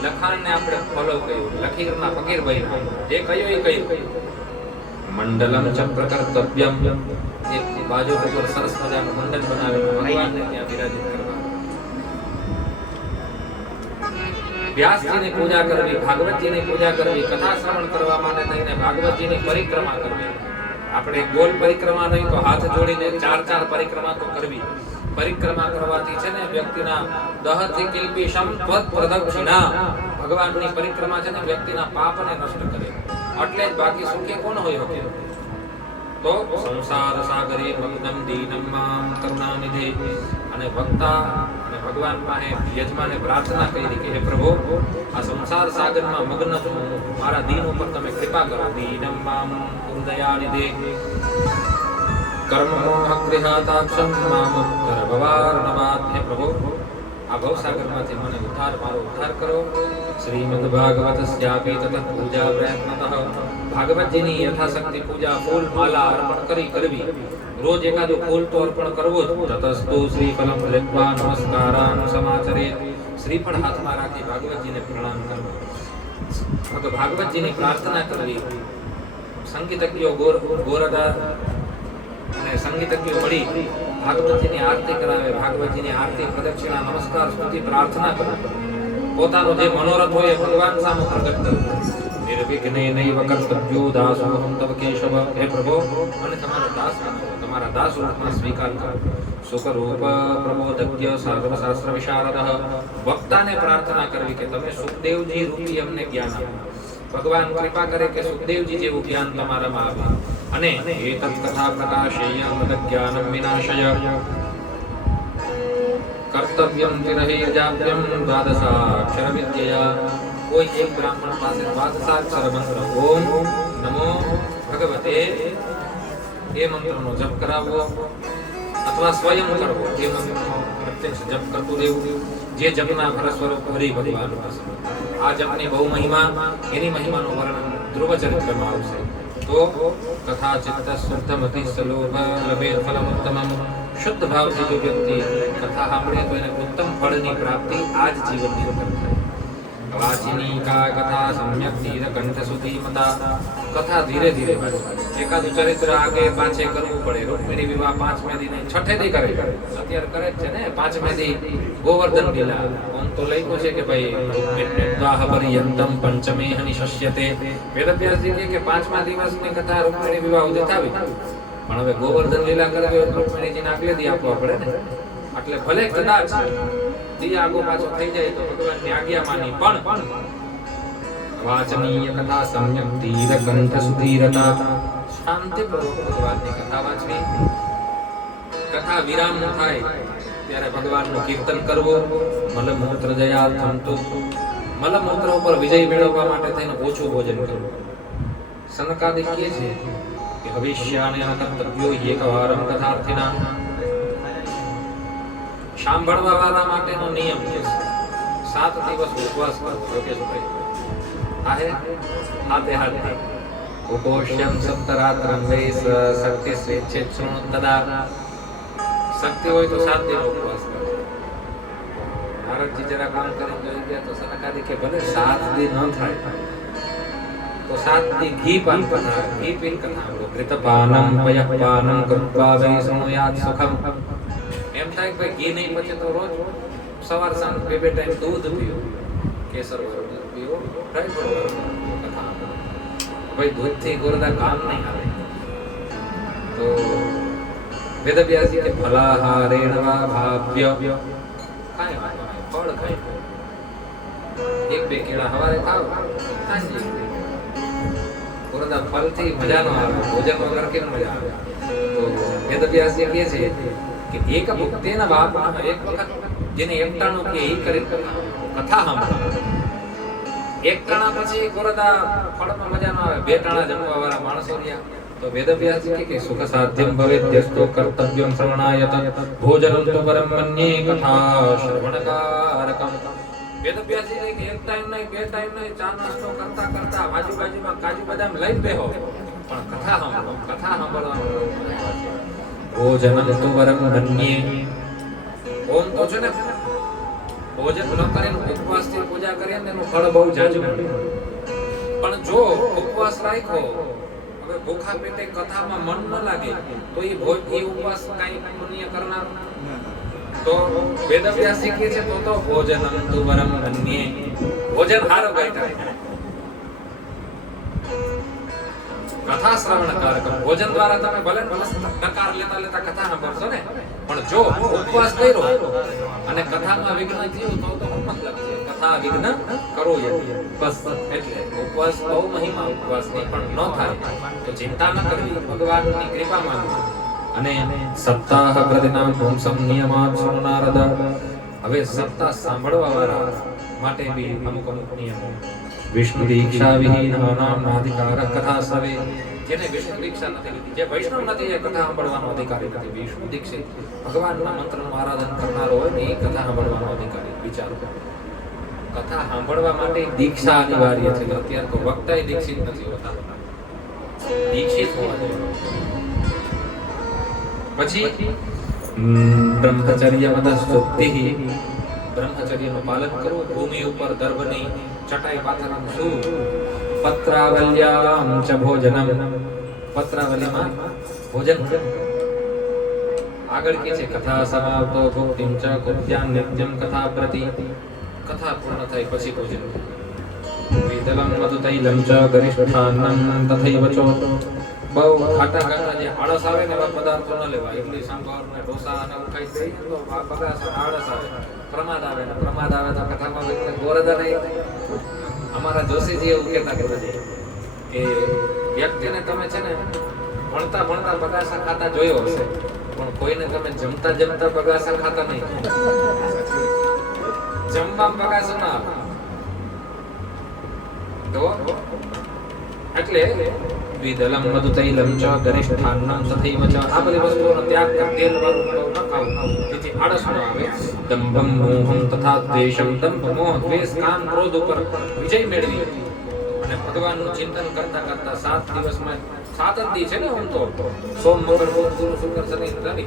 લખાણને આપણે ફોલો કર્યું, લખીરના ફકીર બન્યા, જે કહ્યું એ કહ્યું. મંડલમ ચ પ્રકર્તવ્યમ, એક બાજુ ઉપર સરસ મજાનું મંડળ બનાવીને ભગવાનને ત્યાં બિરાજિત કરવા. વ્યાસજીની પૂજા કરવી, ભાગવતજીની પૂજા કરવી, કથા શ્રવણ કરવા માટે થઈને ભાગવતજીની પરિક્રમા કરવી. આપણે ગોલ પરિક્રમા નહીં તો હાથ જોડીને 4 પરિક્રમા તો કરવી. પરિક્રમા કરવાથી છે ને વ્યક્તિના દહથી કિલ્પિશમ ત્વત પ્રદક્ષિણા, ભગવાનની પરિક્રમા છે ને વ્યક્તિના પાપને નષ્ટ કરે. એટલે જ બાકી સુખી કોણ હોય શકે? તો સંસાર સાગરે મગ્નમ દીનમ મામ કરુણાનિધિ. અને વક્તા અને ભગવાન પાસે યજમાને પ્રાર્થના કરી કે હે પ્રભુ, આ સંસાર સાગરમાં મગ્ન છું, મારા દીન ઉપર તમે કૃપા કરો. દીનમ મામ દયાનિધિ કર્મ મોહગૃહાતાક્ષમ મામુત્તર ભવાર્ણવાત. હે પ્રભુ, આ ભવસાગરમાંથી મને મારો ઉદ્ધાર કરો. શ્રીમદ ભાગવતસ્યાપી તતઃ પૂજા પ્રયત્નતઃ. ભાગવતજીની યથાશક્તિ પૂજા ફૂલ માલા અર્પણ કરવી. રોજ એકાદું ફૂલ તો અર્પણ કરવું જ. તતસ્તુ શ્રીફલમ લબ્ધ્વા નમસ્કારાન સમાચરેત. શ્રીફળ હાથમાં રાખી ભાગવતજીને પ્રણામ કરવા, ભાગવતજીની પ્રાર્થના કરવી. સંગીતજ્ઞો ગોરદા અને સંગીતજ્ઞો મળી ભાગવતજીની આરતી કરાવે. ભાગવતજીની આરતી, પ્રદક્ષિણા, નમસ્કાર, સ્તુતિ, પ્રાર્થના કરે. પોતાનો જે મનોરથ હોય એ ભગવાન સામે પ્રગટ કરવો. નિર્વિઘ્નેનૈવ કર્તવ્યો દાસોહમ તવ કેશવ. હે પ્રભુ, મને તમારો દાસ બનાવો, તમારા દાસ રૂપમાં સ્વીકાર કરો. સુખરૂપ પ્રબોધજ્ઞ સર્વશાસ્ત્ર વિશારદઃ. વક્તાને પ્રાર્થના કરવી કે તમે સુખદેવજી રૂપી અમને જ્ઞાન આપો. ભગવાન કૃપા કરે કે સુખદેવજી જેવું જ્ઞાન તમારામાં આવે. અને એતત કથા પ્રકાશેય મદ જ્ઞાનમ વિનાશય. કર્તવ્યમ તિરહિર્જાપ્યમ દ્વાદશાક્ષર વિદ્યયા. કોઈ એક બ્રાહ્મણ પાસે 12 મંત્ર ઓમ નમો ભગવતે એ મંત્રનો જપ કરાવવો. અથવા સ્વયં કરવો, એ મંત્રનો પ્રત્યક્ષ જપ કરતું રહેવું, જે જપના ફલસ્વરૂપ હરિ ભગવાન આ જપની બહુ મહિમા, એની મહિમાનું વર્ણન ધ્રુવ ચરિત્રમાં આવશે. તો કથા ચિત્ત શુદ્ધમતિ સલોભ લભેત ફલમુત્તમમ. શુદ્ધ ભાવથી જો વ્યક્તિ કથા સાંભળે તો એને ઉત્તમ ફળની પ્રાપ્તિ આ જ જીવનની અંદર થાય. વાચિની કા કથા સમ્યક ધીર કંઠ સુધી મતા. કથા ધીરે ધીરે એકાદું ચરિત્ર આગે પાછે કરવું પડે. રૂકમિણી વિવાહ 5મે દી નહીં 6ઠે દી કરે, અત્યારે કરે જ છે ને. 5મે દી ગોવર્ધન લીલા ઓમ તો લખ્યું છે કે ભાઈ રૂકમિણીદ્વાહ પર્યંતમ પંચમે હનિશસ્યતે. વેદવ્યાસજી કહે કે 5મા દિવસની કથા રૂકમિણી વિવાહ સુધી થાવી, પણ હવે ગોવર્ધન લીલા કરવી હોય તો રૂકમિણીજીને આગલે દી આપવા પડે ને. એટલે ભલે કદાચ દી આગો પાછો થઈ જાય તો ભગવાનની આજ્ઞા માની, પણ વાચનીય કથા સમ્યક ધીર કંઠ સુધીરતા. શાંતિપૂર્વક ભગવાનની કથા વાંચવી. કથા વિરામ થાય ત્યારે ભગવાનનું કીર્તન કરવું. મલમૂત્ર જયાર્થમ તો મલમૂત્ર ઉપર વિજય મેળવવા માટે થઈને ઓછું ભોજન કરવું. સનકાદિક કહે છે કે ભવિષ્યાને કર્તવ્યો એકવારમ કથાર્થિના. સાંભળવા વાળા માટેનો નિયમ છે 7 દિવસ ઉપવાસ કરવો. ઉपोષ્યમ સપ્તરાત્રમ વૈસ શક્તિ સ્વેચ્છેત શૃણુતદા. શક્તિ હોય તો 7 દિન ઉપવાસ કરે. નારદજી જરા કામ કરી જોઈ ગયા તો સનકાદિક કે ભલે 7 દિન ન થાય તો 7 દી ઘી પાન બનાવે, ઘી પીન કથા સાંભળો. કૃતપાનમ પયપાનમ કૃત્વા વૈ શૃણુયાત સુખમ. એમ થાય કે ભાઈ ઘી નહીં પચે તો રોજ સવાર સાંજ 2 ટાઈમ દૂધ પીઓ, કેસર વાળું દૂધ પીઓ, ડ્રાય ફ્રૂટ કથા. ભાઈ દૂધથી ગોરદા કામ નહીં આવે. તો વેદવ્યાસજી કે ફલાહારેણ વા ભાવ્ય. કાંઈ વાંધો નહીં, ફળ ખાઈ 1-2 કેળા સવારે ખાવ, સાંજે ગોરદા ફળથી મજા ન આવે, ભોજન વગર કેમ મજા આવે. તો વેદવ્યાસજી કહે છે કે એક ભક્તેના બાપમાં એક વખત જેને એકટાણું કે એ કરી કથા સાંભળો. એક ટાણા પછી ગોરદા ફળમાં મજા ન આવે, 2 ટાણા જમવા વાળા માણસો રહ્યા. તો વેદવ્યાસજી કે સુખ સાધ્યમ ભવેદ્યસ્તો કર્તવ્યમ શ્રવણાયત ભોજનમ તો પરમ મન્યે કથા શ્રવણકારકમ. વેદવ્યાસજી કે એક ટાઈમ નહીં 2 ટાઈમ નહીં, ચા નાસ્તો કરતા કરતા બાજુમાં કાજુ બદામ લઈ બેહો, પણ કથા સાંભળો. કથા સાંભળવાનું ભોજનમ તો પરમ મન્યે. ઓમ તો છે ને ભોજન ન કરીને ઉપવાસથી પૂજા કરીએ ને એનું ફળ બહુ જાજુ મળે. પણ જો ઉપવાસ રાખ્યો, હવે ભૂખા પેટે કથામાં મન ન લાગે તો એ ઉપવાસ કાંઈ પુણ્ય કરનાર. તો વેદવ્યાસજી કહે છે તો ભોજનમ તુ પરમ મન્યે. ભોજન સારું ગાય કથા શ્રવણકારક. ભોજન દ્વારા તમે ભલે નકાર લેતા લેતા કથા સાંભળશો ને, પણ જો ઉપવાસ કર્યો અને કથામાં વિઘ્ન થયું તો મતલબ છે કથા વિઘ્ન કરો બસ. એટલે ઉપવાસ બહુ મહિમા ઉપવાસની, પણ ન થાય તો ચિંતા ન કરવી, ભગવાનની કૃપા માંગવી. અને સપ્તાહ પ્રતિનામ પુંસમ નિયમાત શૃણનારદ. હવે સપ્તાહ સાંભળવા વાળા માટે બી અમુક નિયમો. વિષ્ણુ દીક્ષા વિહીનાનામ અધિકારક કથા સવે. જેને વિષ્ણુ દીક્ષા નથી લીધી, જે વૈષ્ણવ નથી, એ કથા સાંભળવાનો અધિકારી નથી. વિષ્ણુ દીક્ષિત ભગવાનના મંત્રનું આરાધન કરનારો હોય ને એ કથા સાંભળવાનો અધિકારી. વિચારો, કથા સાંભળવા માટે દીક્ષા અનિવાર્ય છે. અત્યારે તો વક્તા દીક્ષિત નથી હોતા, દીક્ષિત હોવા જોઈએ. પછી બ્રહ્મચર્ય વદ સુક્તિ. બ્રહ્મચર્યનું પાલન કરવું. ભૂમિ ઉપર દર્ભની ચટાઈ પાથરવાનું શું. પત્રાવલ્યામ ચ ભોજનમ. પત્રાવલીમાં ભોજન. આગળ કે છે કથા સમાપ્તો ભુક્તિમ ચ કુર્યાન નિત્યમ કથા પ્રતિ. કથા પૂર્ણ થાય પછી ભોજન. વિદલમ મધુતૈલમ ચ ગરિષ્ઠાન્નમ તથૈવ ચો. બહુ ખાટા ખાટા જે આળસ આવે ને એવા પદાર્થો ન લેવા. ઇડલી સાંભાર ને ઢોસા અને એવું ખાઈ દઈએ તો બગાસ આળસ આવે, પ્રમાદ આવે ને પ્રમાદ આવે તો કથામાં ગોરદા નહીં. અમારા જોશીજી એવું કહેતા કે વ્યક્તિને તમે છે ને ભણતા ભણતા બગાસા ખાતા જોયો હશે, પણ કોઈને તમે જમતા જમતા બગાસા ખાતા નહીં. જમવામાં બગાસો ના આવે. તો એટલે દ્વિદલમ મધુતૈલમ ચ ગરિષ્ઠાન્નમ તથૈવ ચ આ બધી વસ્તુઓનો ત્યાગ કર તેલ વાળું ન ખાવું જેથી આળસ ન આવે દંભમ મોહમ તથા દ્વેષમ દંભ મોહ દ્વેષ કામ ક્રોધ ઉપર વિજય મેળવી અને ભગવાનનું ચિંતન કરતા કરતા 7 દિવસમાં 7 જ દી છે ને આમ તો સોમ મંગળ બુધ ગુરુ શુક્ર શનિ રવિ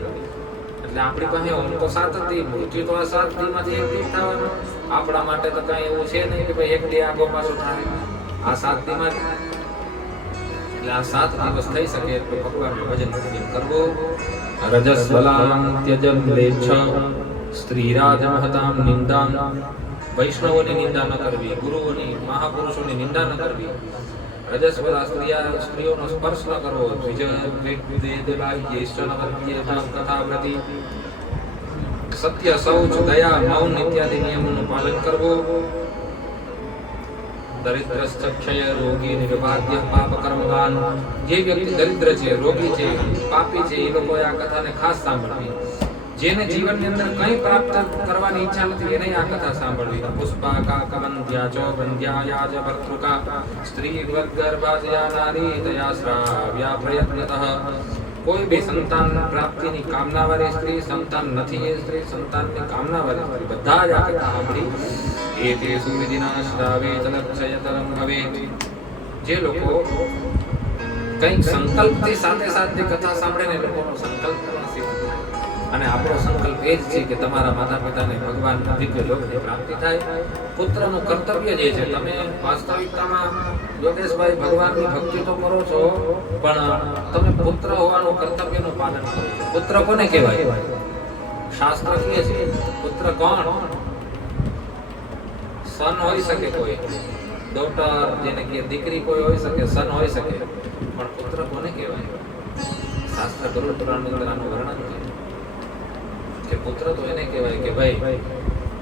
એટલે આપણી પાસે આમ તો 7 જ દી મૃત્યુ તો આ 7 દી માંથી એક દી થવાનું આપણા માટે તો કઈ એવું છે નહીં કે ભાઈ એક દી આગો પાછો થાય આ 7 દી માં એટલે આ 7 દિવસ થઈ શકે એટલું ભગવાનનું ભજન કરવો રજસ બલામ ત્યજમ લેચ્છ સ્ત્રી રાજ મહતામ નિંદામ વૈષ્ણવોની નિંદા ન કરવી ગુરુઓની મહાપુરુષોની નિંદા ન કરવી રજસ્વલા સ્ત્રીઓનો સ્પર્શ ન કરવો કથાવ્રતિ સત્ય શૌચ દયા મૌન ઇત્યાદિ નિયમોનું પાલન કરવું દરિદ્રશ્ચ ક્ષય રોગી નિર્ભાગ્ય પાપ કર્મવાન જે વ્યક્તિ દરિદ્ર છે રોગી છે પાપી છે એ લોકોએ આ કથાને ખાસ સાંભળવી જેને જીવનની અંદર કંઈ પ્રાપ્ત કરવાની ઈચ્છા નથી એને આ કથા સાંભળવી પુષ્પાકા કવંદ્યા ચો વંદ્યાયા ચ ભર્તૃકા સ્ત્રી વદ્ગર્ભાજયા નારી તયા શ્રાવ્યા પ્રયત્નતઃ કોઈ બી સંતાન પ્રાપ્તિની કામનાવાળી સ્ત્રી સંતાન નથી એ સ્ત્રી સંતાનની કામનાવાળી સ્ત્રી બધા જ આ કથા સાંભળી એતેષુ વિધિના શ્રાવે તલક્ષયતરમ ભવેત જે લોકો કંઈક સંકલ્પથી સાથે સાથે કથા સાંભળે ને લોકોનો સંકલ્પ પણ સિદ્ધ અને આપણો સંકલ્પ એ જ છે કે તમારા માતા પિતાને ભગવાન દિવ્ય લોકની પ્રાપ્તિ થાય પુત્રનું કર્તવ્ય જે છે તમે વાસ્તવિકતામાં યોગેશભાઈ ભગવાનની ભક્તિ તો કરો છો પણ તમે પુત્ર હોવાનું કર્તવ્યનું પાલન કરો છો પુત્ર કોને કહેવાય શાસ્ત્ર કહે છે પુત્ર કોણ સન હોઈ શકે કોઈ ડોટર જેને કે દીકરી કોઈ હોઈ શકે સન હોઈ શકે પણ પુત્ર કોને કહેવાય શાસ્ત્ર ગરુડ પુરાણની અંદર આનું વર્ણન છે કે પુત્ર તો એને કહેવાય કે ભાઈ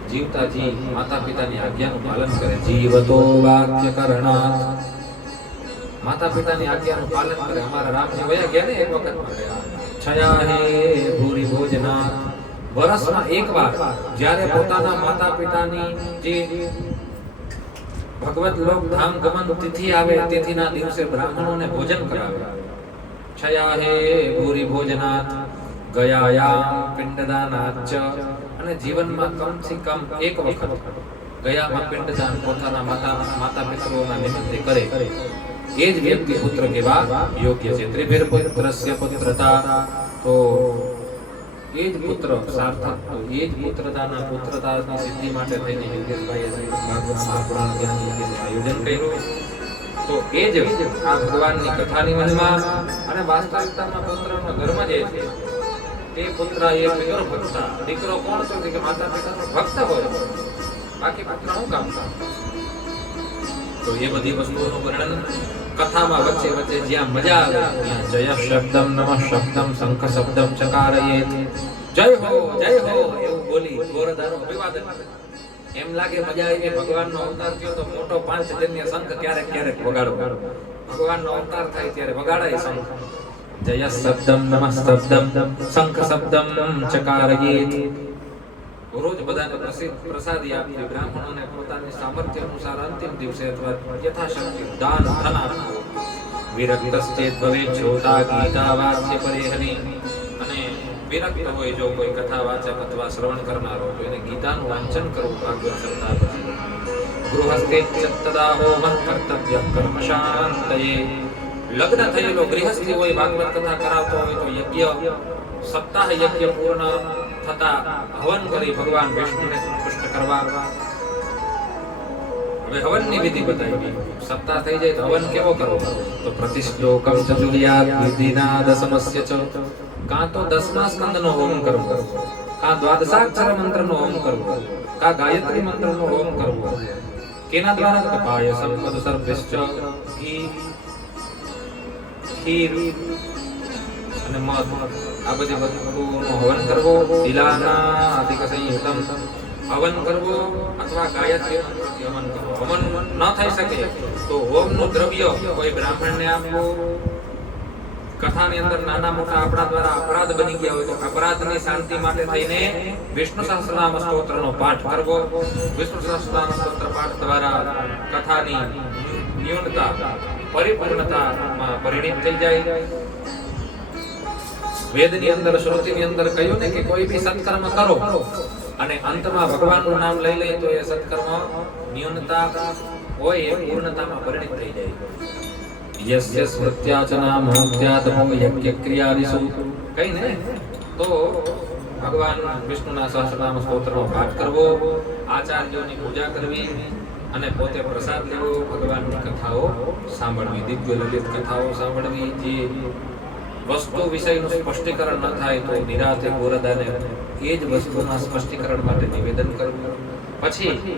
જીવતા જી માતા પિતાની આજ્ઞાનું પાલન કરે જીવતો વાક્ય કરણાત માતા પિતાની આજ્ઞાનું પાલન કરે અમારા રામજી વયા ગયા ને એક વખત છયા હે ભૂરી ભોજનાત વર્ષમાં એકવાર જ્યારે પોતાના માતા પિતાની જે ભગવત લોક ધામ ગમન તિથિ આવે તિથિના દિવસે બ્રાહ્મણોને ભોજન કરાવે છયા હે ભૂરી ભોજનાત ગયાયા પિંડદાનાચ અને જીવનમાં કમથી કમ એક વખત ગયામાં પિંડદાન પોતાના માતા પિતૃઓના નિમિત્તે કરે એ જ વ્યક્તિ પુત્ર કેવા યોગ્ય છે ત્રિભિર પુત્રસ્ય પુત્રતા તો એ જ પુત્ર સાર્થક તો એ જ પુત્રતાની સિદ્ધિ માટે થઈને યોગેશભાઈએ ભાગવત મહાપુરાણ ધ્યાન આયોજન કર્યું તો એ જ આ ભગવાનની કથાની મહિમા અને વાસ્તવિકતામાં પુત્રનો ધર્મ જે છે તે પુત્ર એ પિતૃ ભક્ત દીકરો કોણ છે કે માતા પિતાનો ભક્ત હોય બાકી પુત્ર શું કામ તો એ બધી વસ્તુઓનું વર્ણન કથામાં વચ્ચે વચ્ચે જ્યાં મજા આવે ત્યાં જય શબ્દમ નમઃ શબ્દમ શંખ શબ્દમ ચકારયેત જય હો એવું બોલી ગોરદાનો અભિવાદન એમ લાગે મજા આવી ભગવાનનો અવતાર થયો તો મોટો પાંચજન્ય શંખ ક્યારેક ક્યારેક વગાડો ભગવાનનો અવતાર થાય ત્યારે વગાડાય શંખ જય શબ્દમ નમઃ શબ્દમ શંખ શબ્દમ ચકારયેત રોજ બધાને પ્રસાદી આપી બ્રાહ્મણોને પોતાની સામર્થ્ય અનુસાર અંતિમ દિવસે અથવા યથાશક્તિ દાન ધન આપવું વિરક્તશ્ચેત ભવેત શ્રોતા ગીતા વાચ્ય પરિહરી અને વિરક્ત હોય જો કોઈ કથા વાચક અથવા શ્રવણ કરનારો તો એને ગીતાનું વાંચન કરવું ભાગવત સપ્તાહ પછી ગૃહસ્થે તદા હોમઃ કર્તવ્ય કર્મ શાંતયે લગ્ન થયેલો ગૃહસ્થી હોય ભાગવત કથા કરાવતો હોય તો યજ્ઞ સપ્તાહ યજ્ઞ પૂર્ણ થતા હવન કરી ભગવાન વિષ્ણુને સંતુષ્ટ કરવા હવે હવનની વિધિ બતાવી સપ્તાહ થઈ જાય તો હવન કેવો કરવો તો પ્રતિશ્લોકમ ચતુર્યાદ વિધિના દસમસ્ય ચ કાં તો 10મા સ્કંદનો હોમ કરવો કાં દ્વાદશાક્ષર મંત્રનો હોમ કરવો કાં ગાયત્રી મંત્રનો હોમ કરવો કેના દ્વારા કપાય સંપદ સર્વશ્ચ ખીર અને મધ આ બધી વસ્તુઓનો હવન કરવો તિલાના અધિક સંયુક્તમ હવન કરવો અથવા ગાયત્રી મંત્રથી હવન કરવો હવન ન થઈ શકે તો હોમનું દ્રવ્ય કોઈ બ્રાહ્મણને આપવું કથાની અંદર નાના મોટા આપણા દ્વારા અપરાધ બની ગયા હોય તો અપરાધની શાંતિ માટે થઈને વિષ્ણુ સહસ્રનામ સ્તોત્રનો પાઠ કરવો વિષ્ણુ સહસ્રનામ સ્તોત્ર પાઠ દ્વારા કથાની ન્યૂનતા પરિપૂર્ણતામાં પરિણિત થઈ જાય. વેદની અંદર શ્રુતિની અંદર કહ્યું ને કે કોઈ બી સત્કર્મ કરો અને અંતમાં ભગવાનનું નામ લઈ લે તો એ સત્કર્મ ન્યૂનતા હોય એ પૂર્ણતામાં પરિણિત થઈ જાય. યસ્ય સ્મૃત્યાચના મોક્ત્યાત્મક યજ્ઞ ક્રિયાદિષુ કઈ ને તો ભગવાન વિષ્ણુના સહસ્રનામ સ્તોત્રનો પાઠ કરવો, આચાર્યોની પૂજા કરવી અને પોતે પ્રસાદ લેવો, ભગવાનની કથાઓ સાંભળવી, દિવ્ય લલિત કથાઓ સાંભળવી. જે વસ્તુ વિષયનું સ્પષ્ટીકરણ ન થાય તો નિરાતે ગોરદાને એ જ વસ્તુના સ્પષ્ટીકરણ માટે નિવેદન કરવું. પછી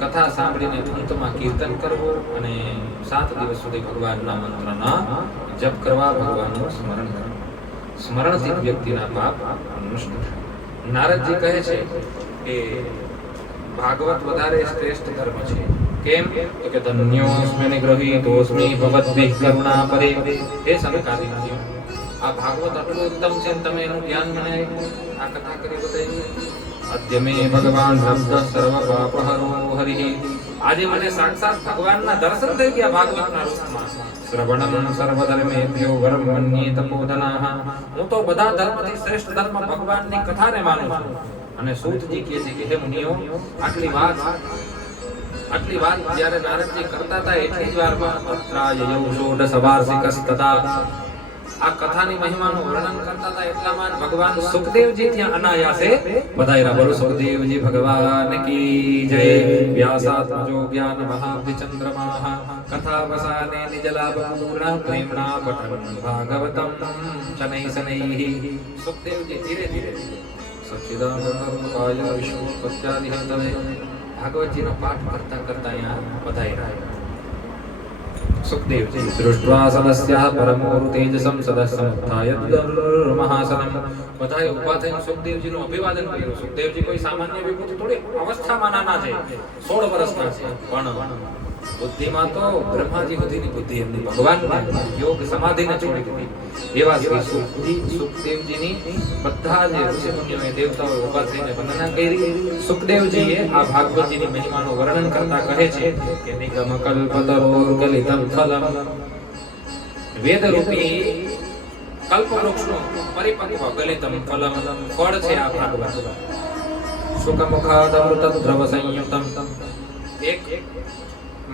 કથા સાંભળીને અંતમાં કીર્તન કરવું અને 7 દિવસ સુધી ભગવાનના મંત્રના જપ કરવા, ભગવાનનું સ્મરણ કરવું. સ્મરણથી વ્યક્તિના પાપ નષ્ટ થાય. નારદજી કહે છે કે ભાગવત વધારે શ્રેષ્ઠ ધર્મ છે. કેમ તો કે ધન્યોસ્મિ નિગ્રહીતોસ્મિ ભવદ્ભિઃ કરુણા પરે. હે સનકાદિ મુનિઓ, આ ભાગવત આટલું ઉત્તમ છે, તમે એનું જ્ઞાન મને આ કથા કરી બતાવી. અદ્ય મે ભગવાન શબ્દ સર્વ પાપહરો હરિઃ. આજે મને સાક્ષાત ભગવાનના દર્શન થઈ ગયા ભાગવતના રૂપમાં. શ્રવણમ સર્વધર્મેભ્યો વરમ મન્યે તપોધનાઃ. હું તો બધા ધર્મથી શ્રેષ્ઠ ધર્મ ભગવાનની કથાને માનું છું. અને સૂતજી કહે છે કે હે મુનિઓ, આટલી વાત જ્યારે નારદજી કરતા હતા એટલી જ વારમાં અત્રાય યૌષોડશ વાર્ષિકસ્તદા આ કથાની મહિમાનું વર્ણન કરતા હતા એટલામાં ભગવાન સુખદેવજી ત્યાં અનાયાસે પધાર્યા. બોલો સુખદેવજી ભગવાન કી જય. વ્યાસાત્મજો જ્ઞાન મહાભિચંદ્રમાઃ કથાવસાને નિજલાભ પૂર્ણ પ્રેમણા પઠન ભાગવતમ શનૈઃ શનૈઃ. સુખદેવજી ધીરે ધીરે સચ્ચિદાનંદરૂપાય વિષ્ણુપત્યાદિહંતવે ભાગવતજીનો પાઠ કરતા કરતા અહીંયા પધાર્યા. સુખદેવજી દૃષ્ટ્વા સદસ્યઃ પરમોરુ તેજસં સદસ્સમુત્થાય મહાસનમ. બધાએ ઊભા થઈને સુખદેવજીનું અભિવાદન કર્યું. સુખદેવજી કોઈ સામાન્ય વિભૂતિ થોડી, અવસ્થામાં નાના છે, 16 વર્ષના છે, પણ બુદ્ધિમાં તો બ્રહ્માજી સુધીની બુદ્ધિ એમની ભગવાનને યોગ સમાધિને છોડી દીધી. એવા શ્રી સુખદેવજીની બધા જે ઋષિ મુનિઓએ દેવતાઓએ ઊભા થઈને વંદના કરી. સુખદેવજીએ આ ભાગવતજીની મહિમાનું વર્ણન કરતા કહે છે કે નિગમ કલ્પતરોર્ગલિતમ ફલમ. વેદરૂપી કલ્પવૃક્ષનું પરિપક્વ ગલિતમ ફલમ ફળ છે આ ભાગવત. સુખમુખાદમૃત દ્રવ સંયુતમ. એક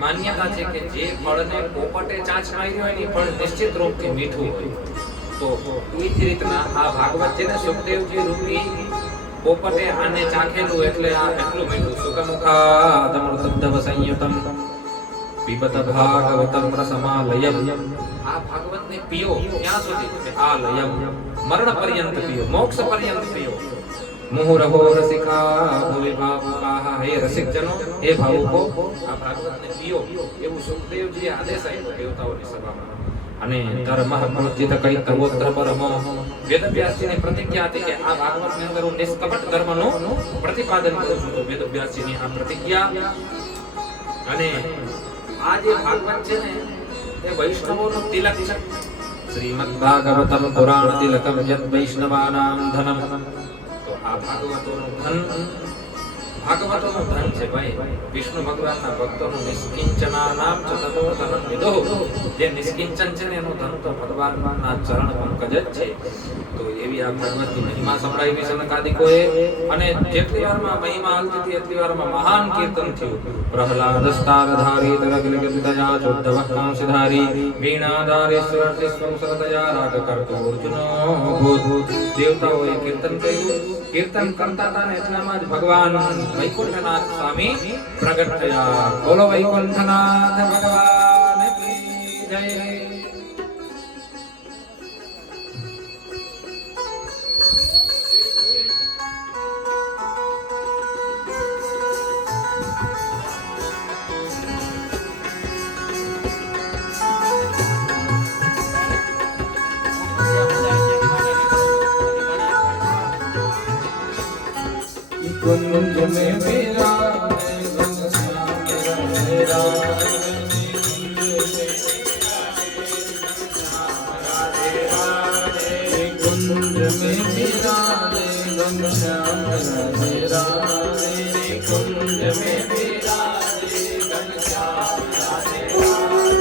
માન્યતા છે કે જે ફળને પોપટે ચાંચ મારી હોય ને ફળ નિશ્ચિત રૂપથી મીઠું હોય. તો એ જ રીતના આ ભાગવત છે ને સુખદેવજી રૂપી પોપટે આને ચાખેલું એટલે આ એટલું મીઠું. સુખમુખાદમૃતદ્રવ સંયુતમ પીબત ભાગવતમ રસમાલયમ. આ ભાગવતને પીઓ ત્યાં સુધી કે આ લયમ મરણ પર્યંત પીઓ, મોક્ષ પર્યંત પીઓ. મુહુરહો રસિકા ભુવિ ભાવુકાઃ. હે રસિક જનો, હે ભાવુકો, આ ભાગવતને પીઓ એવું સુખદેવજીએ આદેશ આપ્યો દેવતાઓની સભામાં. અને ધર્મઃ પ્રોજિત કૈતવોત્ર પરમો. વેદવ્યાસજીની પ્રતિજ્ઞા હતી કે આ ભાગવતની અંદર હું નિષ્કપટ ધર્મનું પ્રતિપાદન કરું છું. તો વેદવ્યાસજીની આ પ્રતિજ્ઞા. અને આ જે ભાગવત છે ને એ વૈષ્ણવોનું તિલક છે. શ્રીમદ્ ભાગવતમ પુરાણ તિલકમ યદ વૈષ્ણવાનામ ધનમ. તો આ ભાગવતોનું ધન છે ભાઈ. વિષ્ણુ ભગવાનના ભક્તોનું નિષ્કિંચનાનામ ચ તતો ધનમ વિદો. જે નિષ્કિંચન છે ને એનું ધન તો ભગવાનના ચરણ પંકજ જ છે. તો એવી આ ભાગવતની મહિમા સંભળાવી સનકાદિકોએ. અને જેટલી વારમાં મહિમા હાલતી હતી એટલી વારમાં મહાન કીર્તન થયું. પ્રહલાદસ્તારધારી તરગલિગતયા ચોદ્ધવઃ કાંસધારી વીણાધારી સ્વરતિસ્વં સરતયા રાગ કરતો અર્જુનો ભૂત. દેવતાઓએ કીર્તન કર્યું. કીર્તન કરતા હતા ને એટલામાં જ ભગવાન વૈકુંઠનાથ સ્વામી પ્રગટ થયા. બોલો વૈકુંઠનાથ ભગવાન કી જય. कुंज में विराजे घनश्याम राधे राधे। कुंज में विराजे घनश्याम राधे राधे। कुंज में विराजे घनश्याम राधे राधे।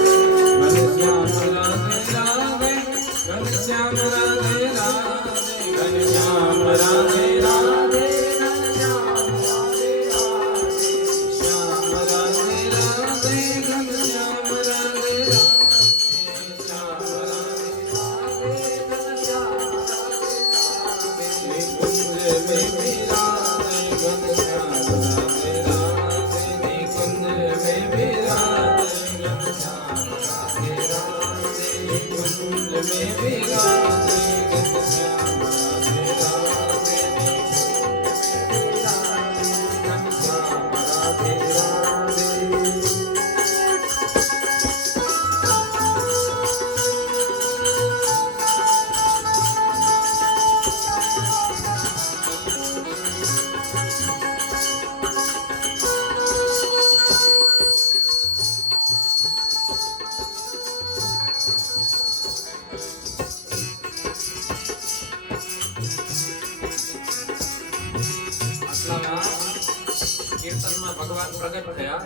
ભગવાન પ્રગટ થયા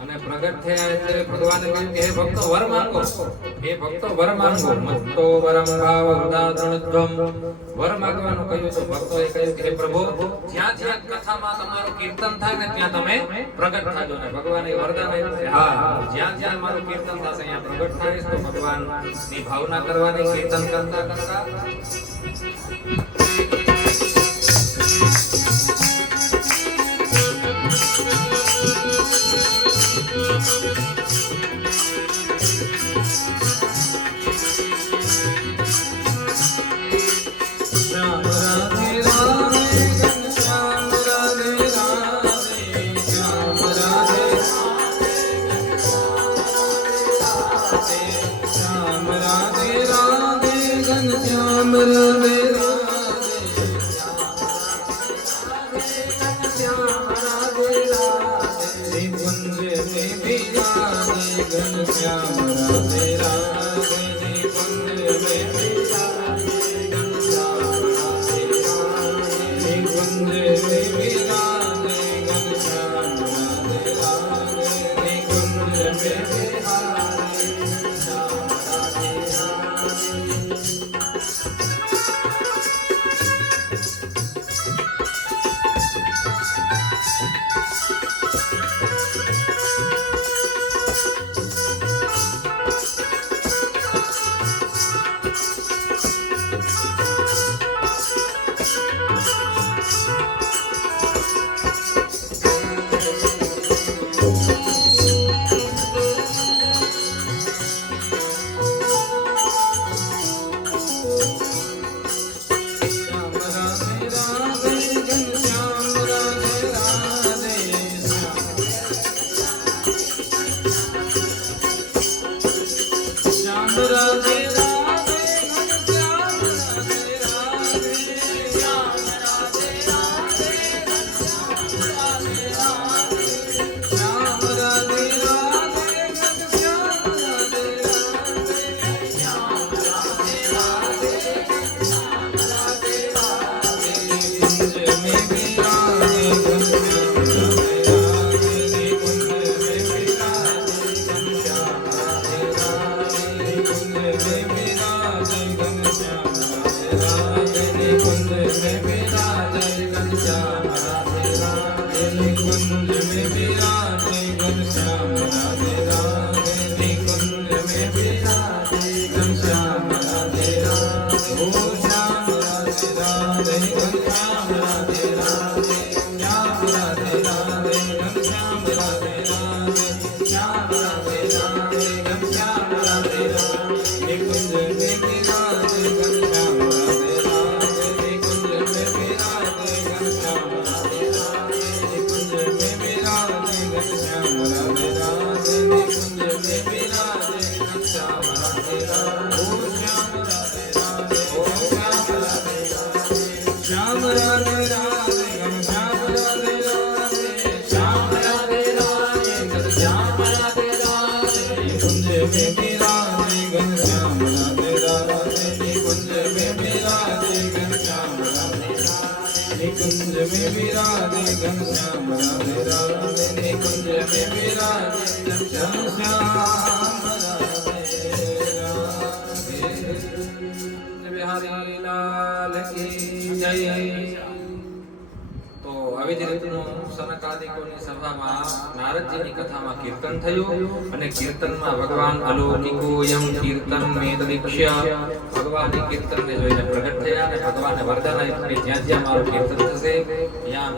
અને પ્રગટ થયા એટલે ભગવાને કહ્યું કે હે ભક્તો વર માંગો, હે ભક્તો વર માંગો. મત્તો વરમ ભાવ ઉદાહરણધ્વમ, વર માંગવાનું કહ્યું તો ભક્તોએ કહ્યું કે હે પ્રભુ, જ્યાં જ્યાં કથામાં તમારું કીર્તન થાય ને ત્યાં તમે પ્રગટ થાજો. ને ભગવાને વરદાન આપ્યું કે હા, જ્યાં જ્યાં મારું કીર્તન થશે અહીંયા પ્રગટ થઈશ. તો ભગવાનની ભાવના કરવાની, કીર્તન કરતા કરતા તો આવી જ રીતનું સનકાદિકોની સભામાં નારદજીની કથામાં કીર્તન થયું અને કીર્તનમાં ભગવાન અલૌકિકોયમ કીર્તન મેતદીક્ષ્ય ભગવાનની કીર્તનને જોઈને પ્રગટ થયા અને ભગવાનને વરદાન આપ્યું કે જ્યાં જ્યાં મારું કીર્તન થશે ત્યાં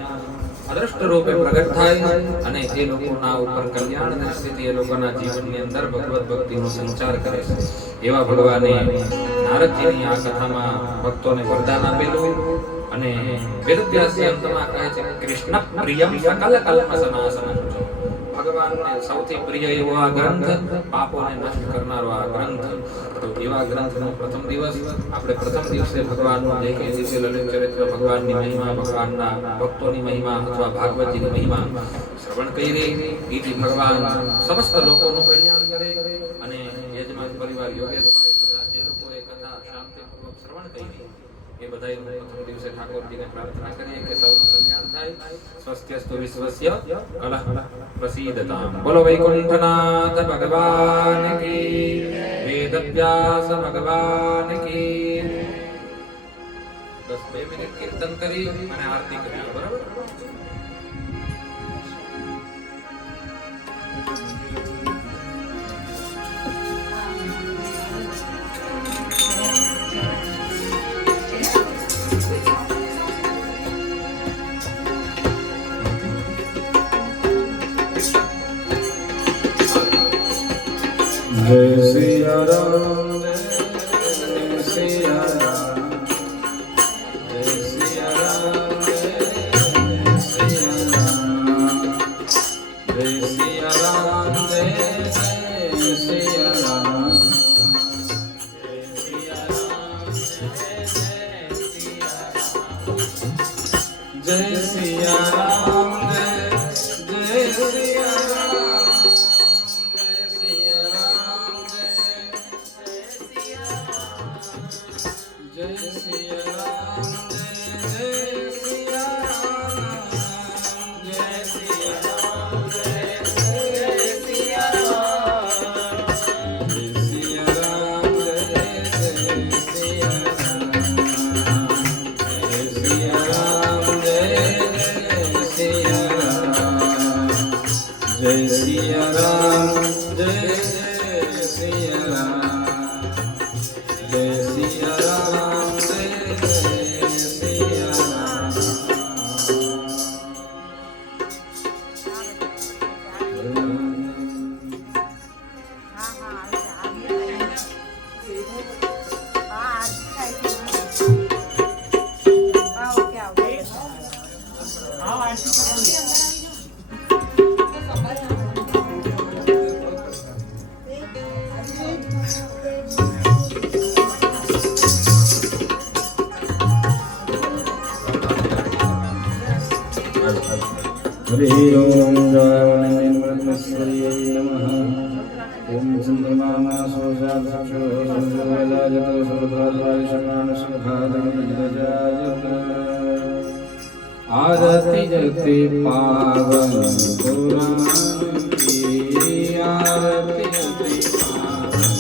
અદ્રષ્ટ રૂપે પ્રગટ થાય અને એ લોકોના ઉપર કલ્યાણ અને સ્થિતિ એ લોકોના જીવનની અંદર ભગવત ભક્તિનો સંચાર કરે છે. એવા ભગવાને નારદજીની આ કથામાં ભક્તોને વરદાન આપેલું અને વેદવ્યાસજી અંતમાં કહે છે કે કૃષ્ણ પ્રિયમ સકલ કલ્પસનાસનં, ભગવાનને સૌથી પ્રિય એવો આ ગ્રંથ, પાપોને નષ્ટ કરનારો આ ગ્રંથ. તો એવા ગ્રંથનો પ્રથમ દિવસ આપણે પ્રથમ દિવસે ભગવાનનું જે કંઈ દિવ્ય લલિત ચરિત્ર, ભગવાનની મહિમા, ભગવાનના ભક્તોની મહિમા અથવા ભાગવતજીની મહિમા શ્રવણ કરી એથી ભગવાન સમસ્ત લોકોનું કલ્યાણ કરે. અને યજમાન પરિવાર યોગેશભાઈ તથા જે લોકોએ કથા શાંતિપૂર્વક શ્રવણ કરી એ બધાય પ્રથમ દિવસે ઠાકોરજીને પ્રાર્થના કરીએ કે સૌનું કલ્યાણ થાય. સ્વસ્ત્યસ્તુ વિશ્વસ્ય કલહ પ્રસીદતામ. બોલો વૈકુંઠનાથ ભગવાન કી, વેદવ્યાસ ભગવાન કી. 10-2 મિનિટ કીર્તન કરી અને આરતી કરીએ. બરાબર. जय सिया राम, जय सिया राम, जय सिया राम, जय सिया राम, जय सिया राम, जय सिया राम, जय सिया राम, जय सिया राम, जय सिया राम, जय सिया राम, जय सिया राम, जय सिया राम, जय सिया राम, जय सिया राम, जय सिया राम, जय सिया राम, जय सिया राम, हरि ओम जावनेन्द्रमस्वर्यै नमः। ओम चंद्रमामा सोजाक्षो सुजवलायतो सुभद्रायशमानसुखादमिदजायत। आरति जगते पावन पुराण की, आरति जगते पावन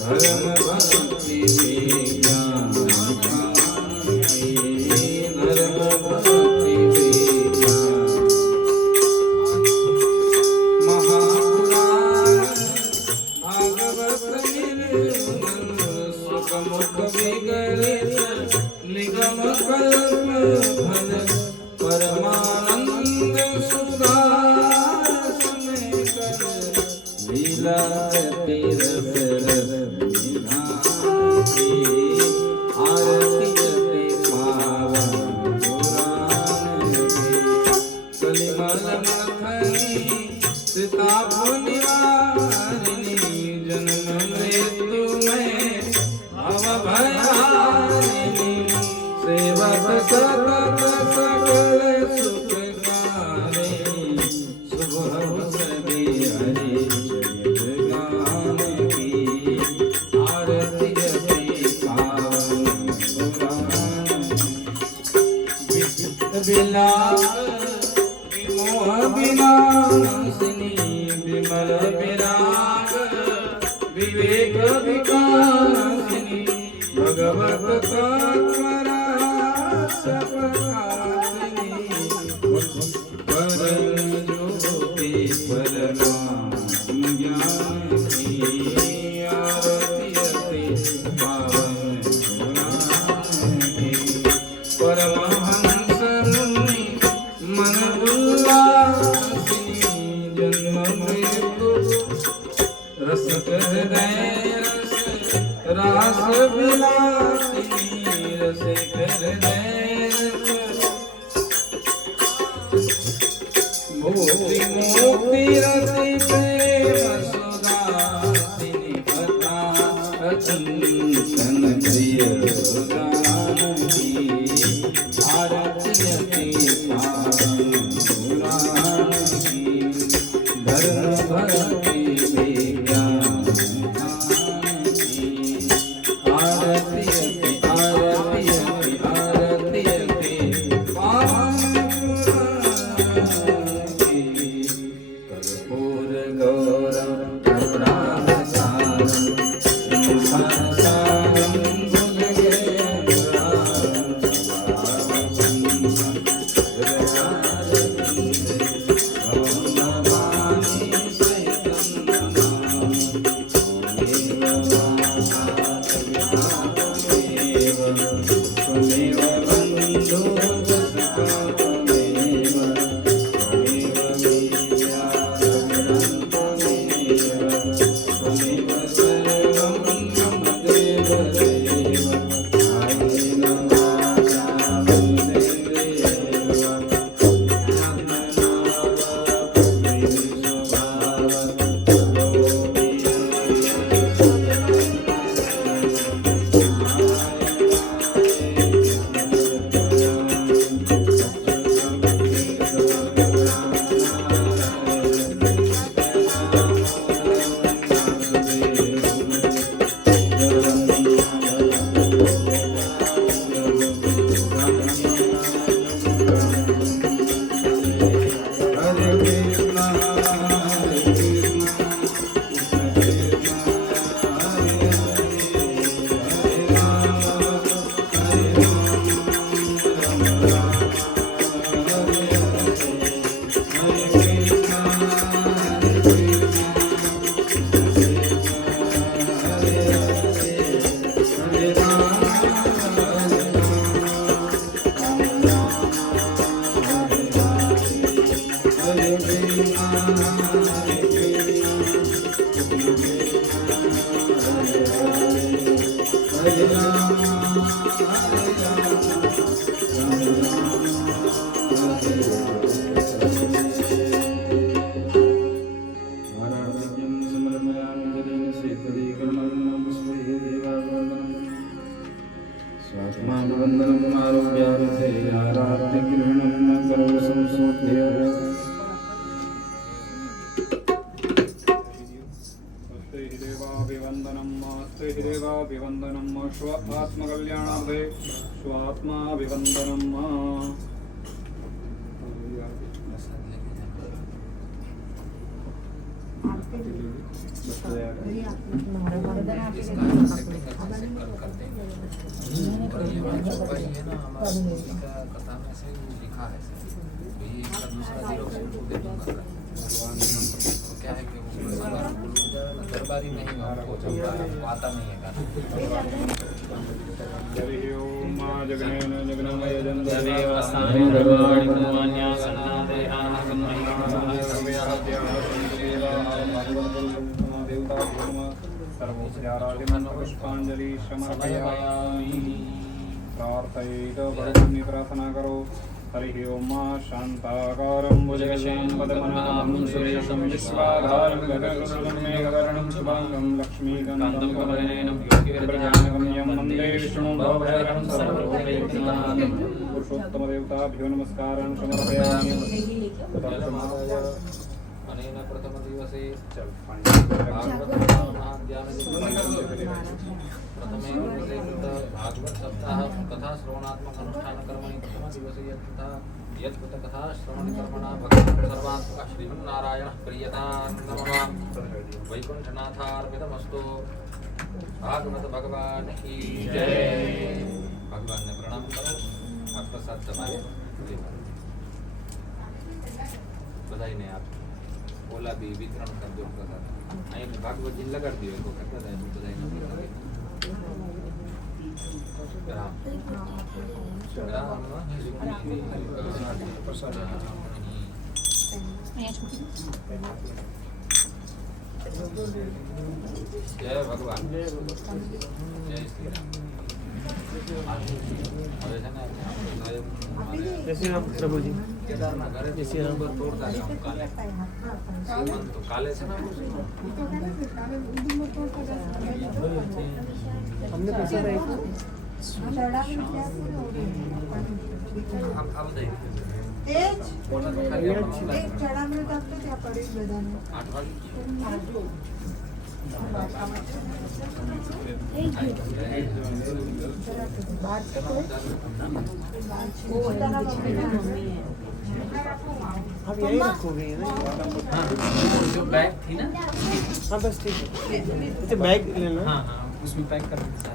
धर्म भक्ति विज्ञान धर्म भक्ति विज्ञान महापुराण भागवत सुखमुख विगलित निगम कल्प फल परमानंद सुधा समेत लीला तीरथ रस निधान आरती जते पावन पुराण कलिमल मथनी सीताप निवारिणी जन्म मृत्यु में भव भयारिणी सेवक सतत सकल सुखकारी शुभ सदी हरि चरित गान की आरती जते पावन पुराण विलास विमोह विनाशिनी विमल विराग विवेक विकासिनी भगवत तत्वरस प्रकाशिनी परम ज्योति परमात्म ज्ञान की आरती जते पावन पुराण की परमहंस मुनि मन उल्लासिनी जन्म मृत्यु रस हृदय रास विलासिनी रस हृदय मुक्ति मुक्ति रति प्रेम सुदासिनी कथा अचिंतन प्रिय सुदान की आरती जते पावन पुराण की धर्म भक्ति विज्ञान की आरती स्वात्माभिवन्दनम् स्व आत्मकल्याणार्थे स्वात्माभिवन्दनम् क्या है कि दरबारी नहीं आता नहीं है पुष्पांजलि समर्पयामि प्रार्थयेत प्रार्थना करो हरि ओम शांताकारं भुजगशयनं पद्मनाभं सुरेशं विश्वाधारं गगनसदृशं मेघवर्णं शुभांगं लक्ष्मीकान्तं कमलनयनं योगिविरजानगम्यं वन्दे विष्णुं भवभयहरं सर्वलोकैकनाथं पुरुषोत्तमदेवताभ्यो नमस्कारान् समर्पयामि अनेन प्रथमदिवसे प्रथमे दिवसे भागवत सप्ताह कथा श्रवणात्मक अनुष्ठान कर्मणि प्रथमदिवसे यत् कथा श्रवण कर्मणा भगवान् सर्वात्मक श्रीमन्नारायणः प्रीयतान्नमः वैकुण्ठनाथार्पितमस्तु भागवत भगवान की जय। भगवान ने प्रणाम करो आप प्रसाद जमाए बधाई ने आप ओला भी वितरण कर दो प्रसाद અહીં ભાગવત જી લગાડી દો તો કરતા જાય તો બધાય નથી રામ રામ પ્રસાદ જય ભગવાન જય શ્રી રામ હવે છે ને जय श्री राम प्रभु जी। કેદારના ઘરે જય શ્રી રામ તોડતા જાવ કાલે શ્રીમંત તો કાલે છે ને हमने पैसा नहीं આમ દઈ તેજ ઓલા તો ખાલી આપણને એક ચડામૃત આપતો ત્યાં પડી બધાને 8 વાગે आप यही रखोगे ना? हाँ जो बैग थी ना हाँ बस ठीक है। बैग लेना। हाँ हाँ उसमें पैक कर दीजिए।